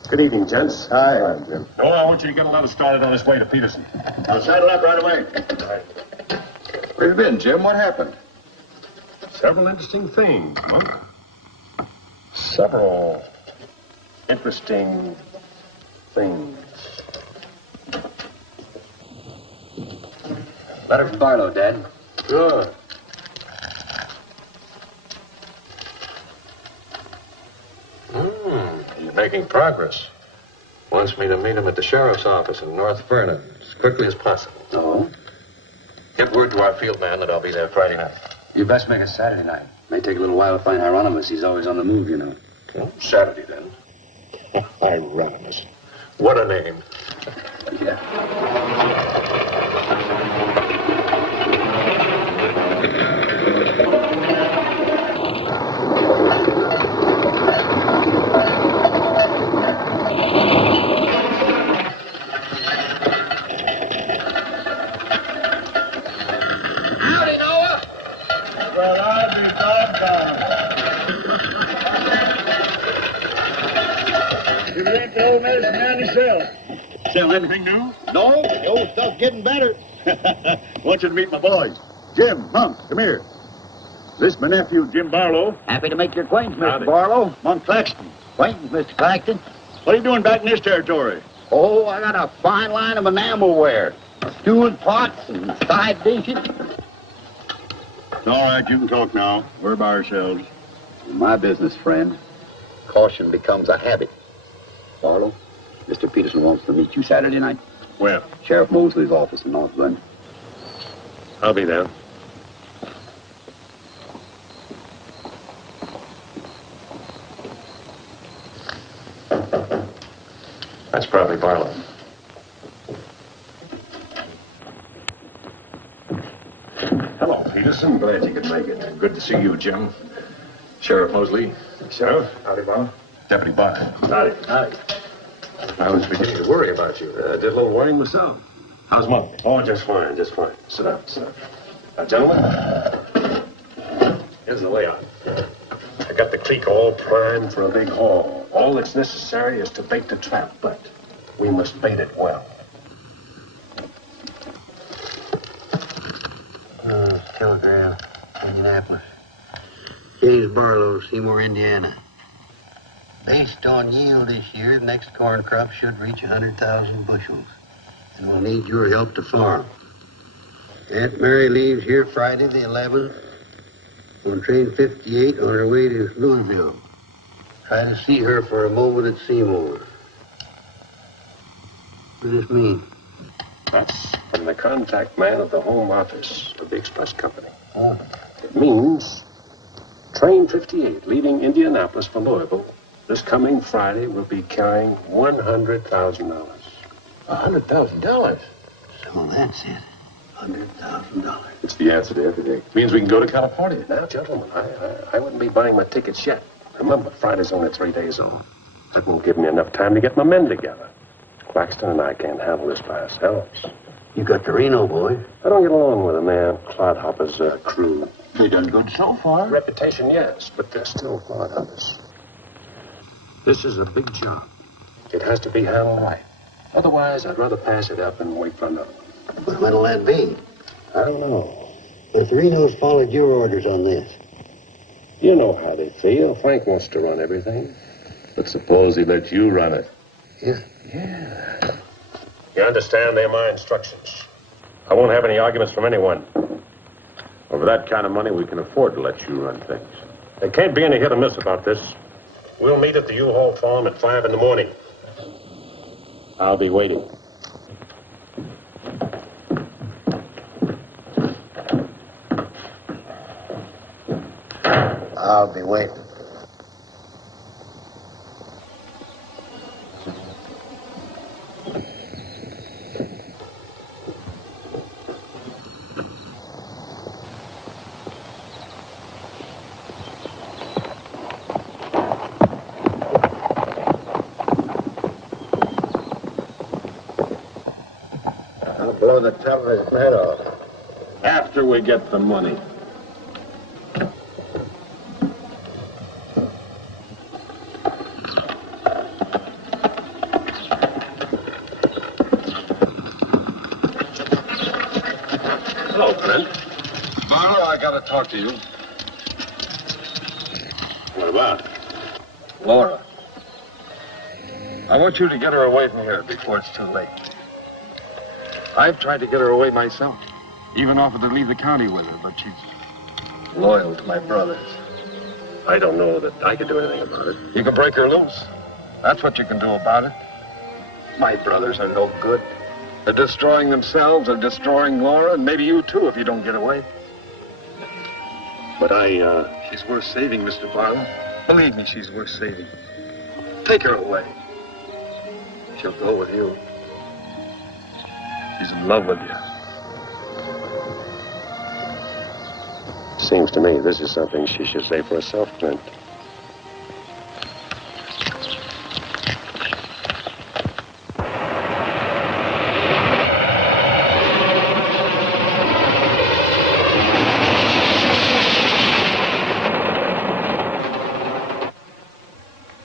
Good evening, gents. Hi, Jim. Oh, I want you to get a letter started on his way to Peterson. I'll saddle up right away. Where you been, Jim? What happened? Several interesting things, Monk. Several interesting things. Letter from Barlow, Dad. Good. He's making progress. Wants me to meet him at the sheriff's office in North Vernon as quickly as possible. Oh? Get word to our field man that I'll be there Friday night. You best make it Saturday night. May take a little while to find Hieronymus. He's always on the move, you know. Well, Saturday, then. Hieronymus. What a name. Yeah. Howdy, Noah. Well, I'll be doggone. You ain't the old medicine man yourself. Sell anything new? No, the old stuff's getting better. Want you to meet my boys. Jim, Monk, come here. This is my nephew, Jim Barlow. Happy to make your acquaintance, Mr. Howdy. Barlow. Monk Claxton. Acquaintance, Mr. Claxton. What are you doing back in this territory? Oh, I got a fine line of enamelware. Stewing pots and side dishes. All right, you can talk now. We're by ourselves. My business, friend. Caution becomes a habit. Barlow, Mr. Peterson wants to meet you Saturday night. Well, Sheriff Mosley's office in North Glen. I'll be there. That's probably Barlow. Hello, Peterson. Glad you could make it. Good to see you, Jim. Sheriff Mosley. Sheriff. Howdy, Bob. Deputy Barker. Howdy. Howdy. I was beginning to worry about you. I did a little worrying myself. How's Monk? Oh, just fine, just fine. Sit down, sit down. Now, gentlemen, here's the layout. I got the clique all primed for a big haul. All that's necessary is to bait the trap, but we must bait it well. Telegram, Indianapolis. James Barlow, Seymour, Indiana. Based on yield this year, the next corn crop should reach 100,000 bushels. And we'll need your help to farm. Aunt Mary leaves here Friday the 11th on train 58 on her way to Louisville. Try to see her for a moment at Seymour. What does this mean? That's from the contact man of the home office of the express company. Oh. It means train 58 leaving Indianapolis for Louisville this coming Friday will be carrying $100,000. $100,000? So that's it. $100,000. It's the answer to everything. It means we can go to California. Now, gentlemen, I wouldn't be buying my tickets yet. Remember, Friday's only 3 days old. That won't give me enough time to get my men together. Claxton and I can't handle this by ourselves. You got the Reno boy. I don't get along with them, man. Clodhopper's crew. They done good so far. Reputation, yes, but they're still clodhoppers. This is a big job. It has to be handled right. Otherwise, I'd rather pass it up and wait for another one. But when'll that be? I don't know. But if the Renos followed your orders on this. You know how they feel. Frank wants to run everything. But suppose he lets you run it. Yeah. You understand? They're my instructions. I won't have any arguments from anyone. Over that kind of money, we can afford to let you run things. There can't be any hit or miss about this. We'll meet at the U-Haul farm at 5 in the morning. I'll be waiting. I'll be waiting. I'll blow the television head off. After we get the money. Hello, friend. Barlow, I gotta talk to you. What about? Laura. I want you to get her away from here before it's too late. I've tried to get her away myself. Even offered to leave the county with her, but she's loyal to my brothers. I don't know that I can do anything about it. You can break her loose. That's what you can do about it. My brothers are no good. They're destroying themselves, they're destroying Laura, and maybe you too if you don't get away. But She's worth saving, Mr. Barlow. Believe me, she's worth saving. Take her away. She'll go with you. She's in love with you. Seems to me this is something she should say for herself, Clint.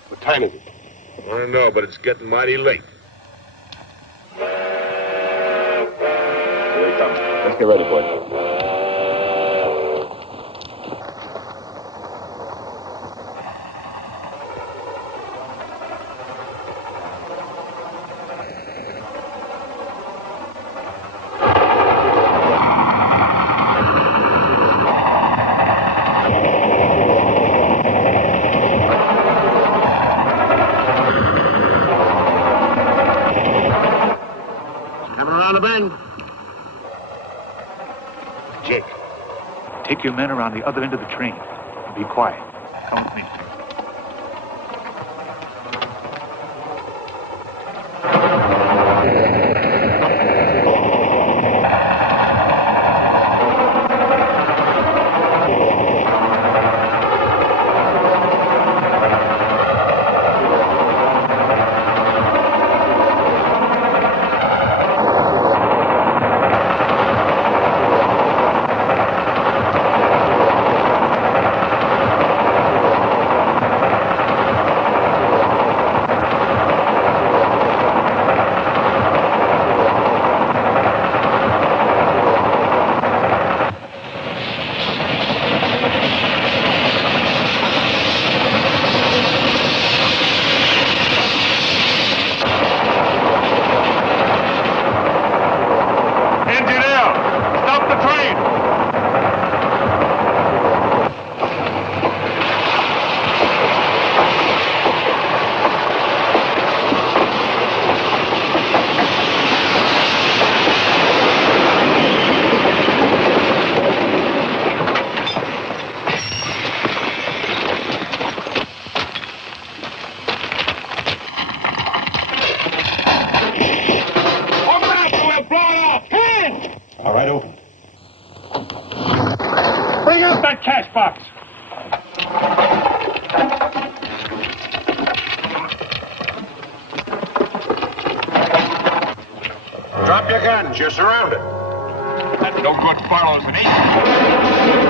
What time is it? I don't know, but it's getting mighty late. Here he comes. Let's get ready, boys. Coming around the bend. Jake, take your men around the other end of the train. And be quiet. Come with me. All right, open. Bring out that cash box. Drop your guns. You're surrounded. That's no good Barlow's an eight.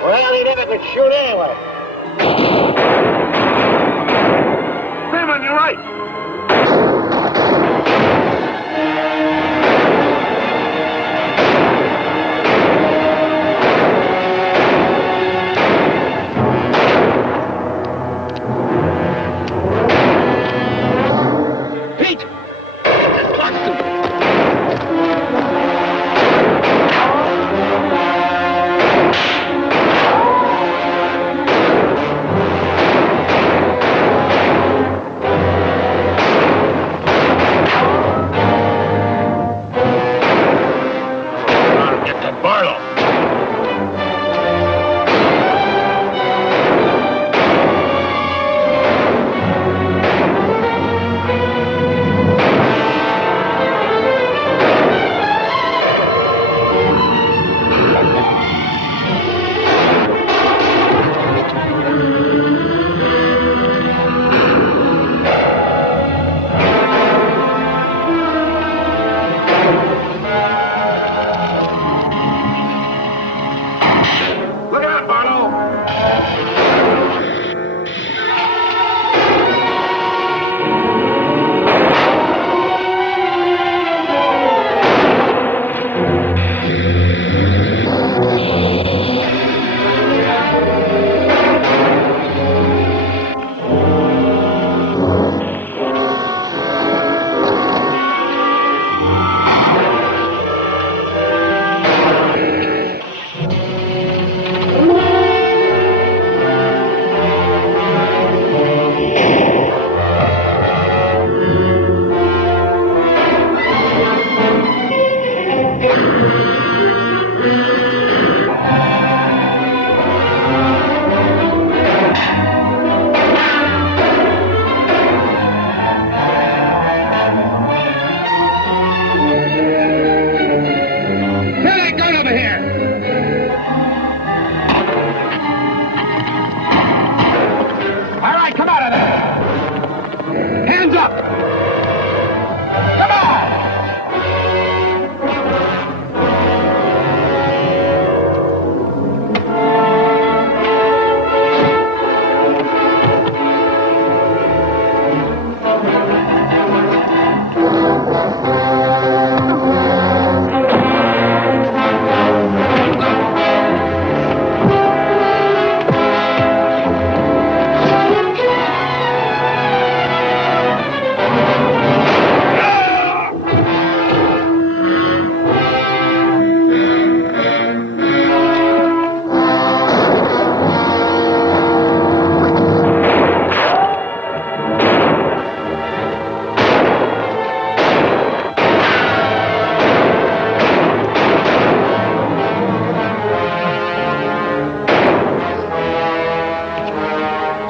Well, he never could shoot anyway. Freeman, you're right.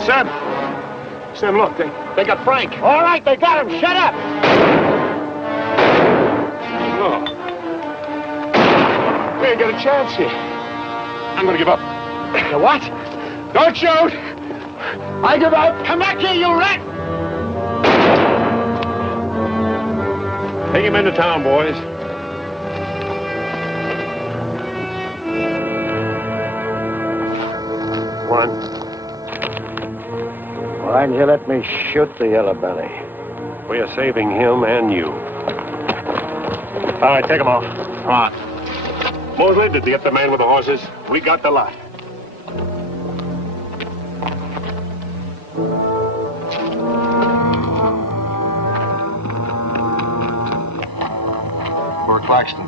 Sam! Sam, look, they got Frank. All right, they got him. Shut up. No. We ain't got a chance here. I'm gonna give up. You what? Don't shoot! I give up! Come back here, you rat! Take him into town, boys. One. Why'd you let me shoot the yellow belly? We are saving him and you. All right, take him off. Come on. Mosley, did you get the man with the horses? We got the lot. Poor Claxton.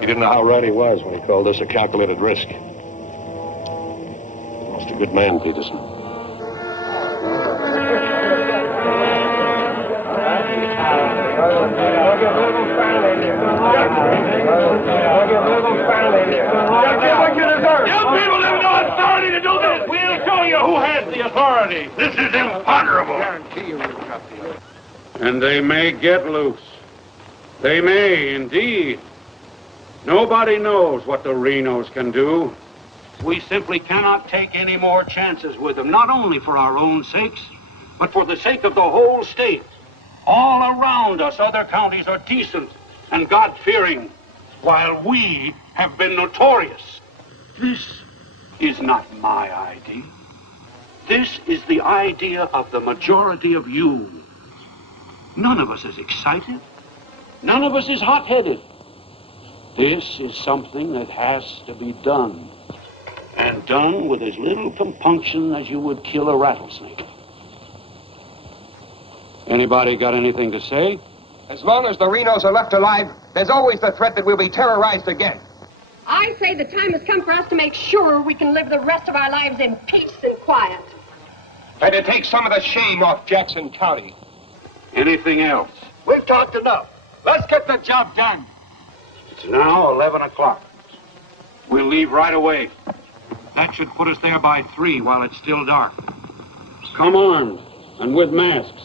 He didn't know how right he was when he called this a calculated risk. Lost a good man, Peterson. You people have no authority to do this. We'll show you who has the authority. This is imponderable. And they may get loose. They may, indeed. Nobody knows what the Renos can do. We simply cannot take any more chances with them, not only for our own sakes, but for the sake of the whole state. All around us, other counties are decent and God-fearing, while we have been notorious. This is not my idea. This is the idea of the majority of you. None of us is excited. None of us is hot-headed. This is something that has to be done. And done with as little compunction as you would kill a rattlesnake. Anybody got anything to say? As long as the Renos are left alive, there's always the threat that we'll be terrorized again. I say the time has come for us to make sure we can live the rest of our lives in peace and quiet. And to take some of the shame off Jackson County. Anything else? We've talked enough. Let's get the job done. It's now 11 o'clock. We'll leave right away. That should put us there by 3 while it's still dark. Come armed and with masks.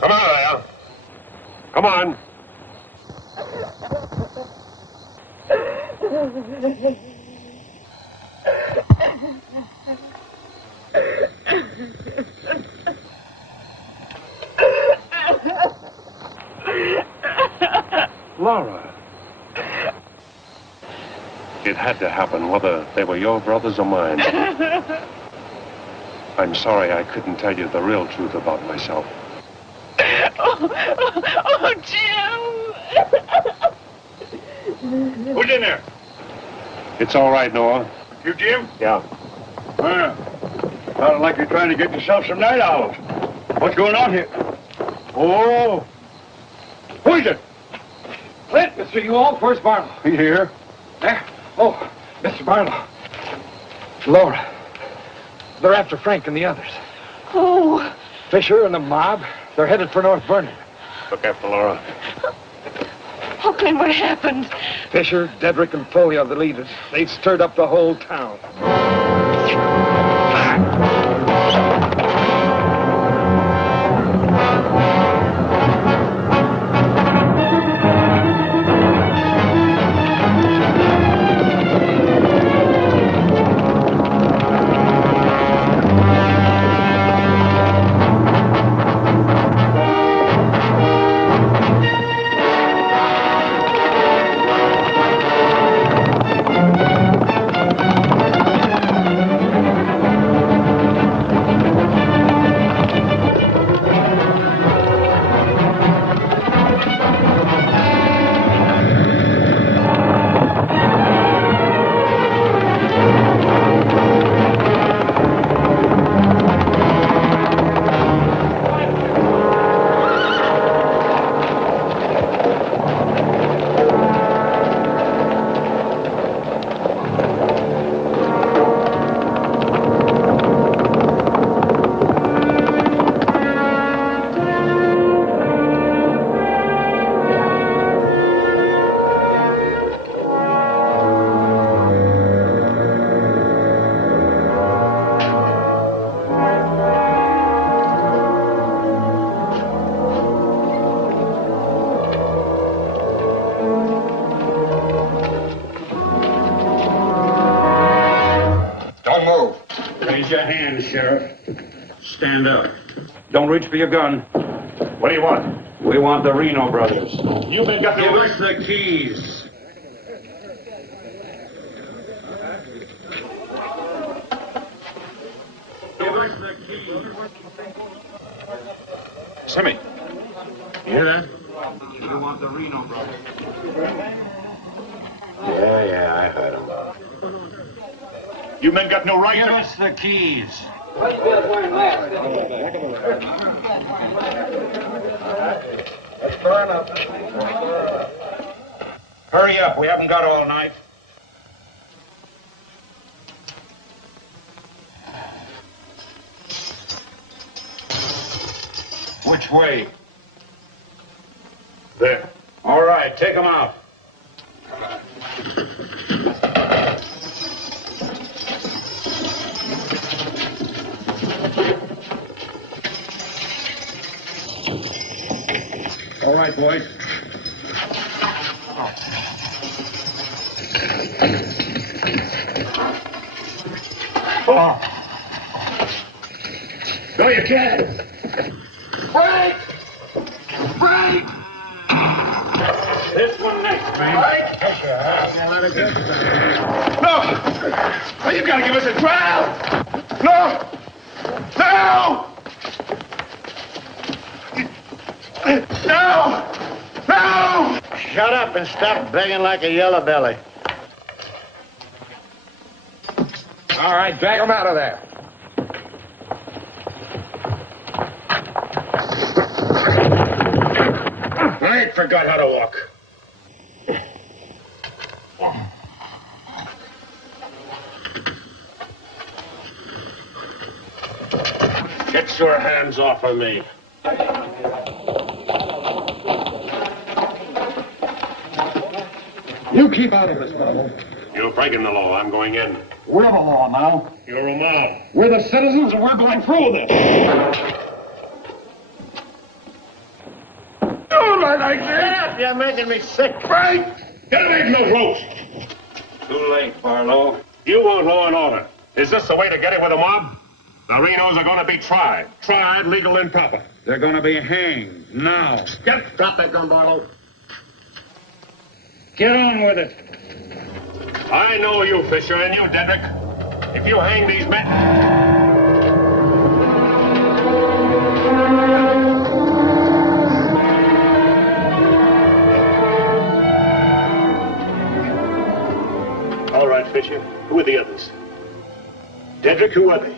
Come on, Al. Come on. Laura. It had to happen, whether they were your brothers or mine. I'm sorry I couldn't tell you the real truth about myself. Oh, Jim! Who's in there? It's all right, Noah. You, Jim? Yeah. Sounded like you're trying to get yourself some night owls. What's going on here? Oh. Who is it? Clint, Mr. Ewald, where's Barlow? He here. There? Oh, Mr. Barlow. Laura. They're after Frank and the others. Oh. Fisher and the mob. They're headed for North Vernon. Look after Laura. Oh, Clint, what happened? Fisher, Dedrick, and Foley are the leaders. They've stirred up the whole town. Raise your hand, Sheriff. Stand up. Don't reach for your gun. What do you want? We want the Reno brothers. You've been got Give us the keys. Give us the keys. Simmy, you hear that? We want the Reno brothers. Yeah, I heard him. You men got no right Give to... us the keys. That's far enough. Hurry up. We haven't got all night. Which way? There. All right, take them out. All right, boys. Oh. No, you can't. Break! Break! This one next, man. No! Oh, you gotta give us a trial! No! No! No! No! Shut up and stop begging like a yellow belly. All right, drag him out of there. I ain't forgot how to walk. Get your hands off of me. You keep out of this, fellow. You're breaking the law. I'm going in. We're the law now. You're a mob. We're the citizens, and we're going through this. Oh, like that! You're making me sick. Right! Get away from those ropes! Too late, Barlow. You want law and order. Is this the way to get it with a mob? The Renos are going to be tried. Tried, legal, and proper. They're going to be hanged now. Drop that gun, Barlow. Get on with it. I know you, Fisher, and you, Dedrick. If you hang these men... All right, Fisher. Who are the others? Dedrick, who are they?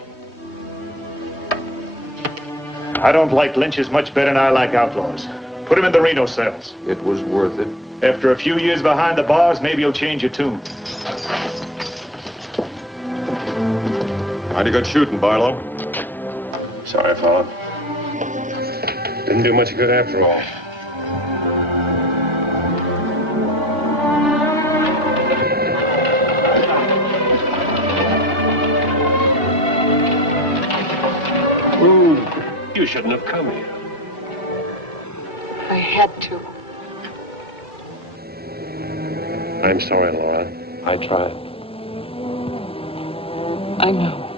I don't like lynches much better than I like outlaws. Put him in the Reno cells. It was worth it. After a few years behind the bars, maybe you'll change your tune. Mighty good shooting, Barlow. Sorry, fella. Didn't do much good after all. You shouldn't have come here. I had to. I'm sorry, Laura. I tried. I know.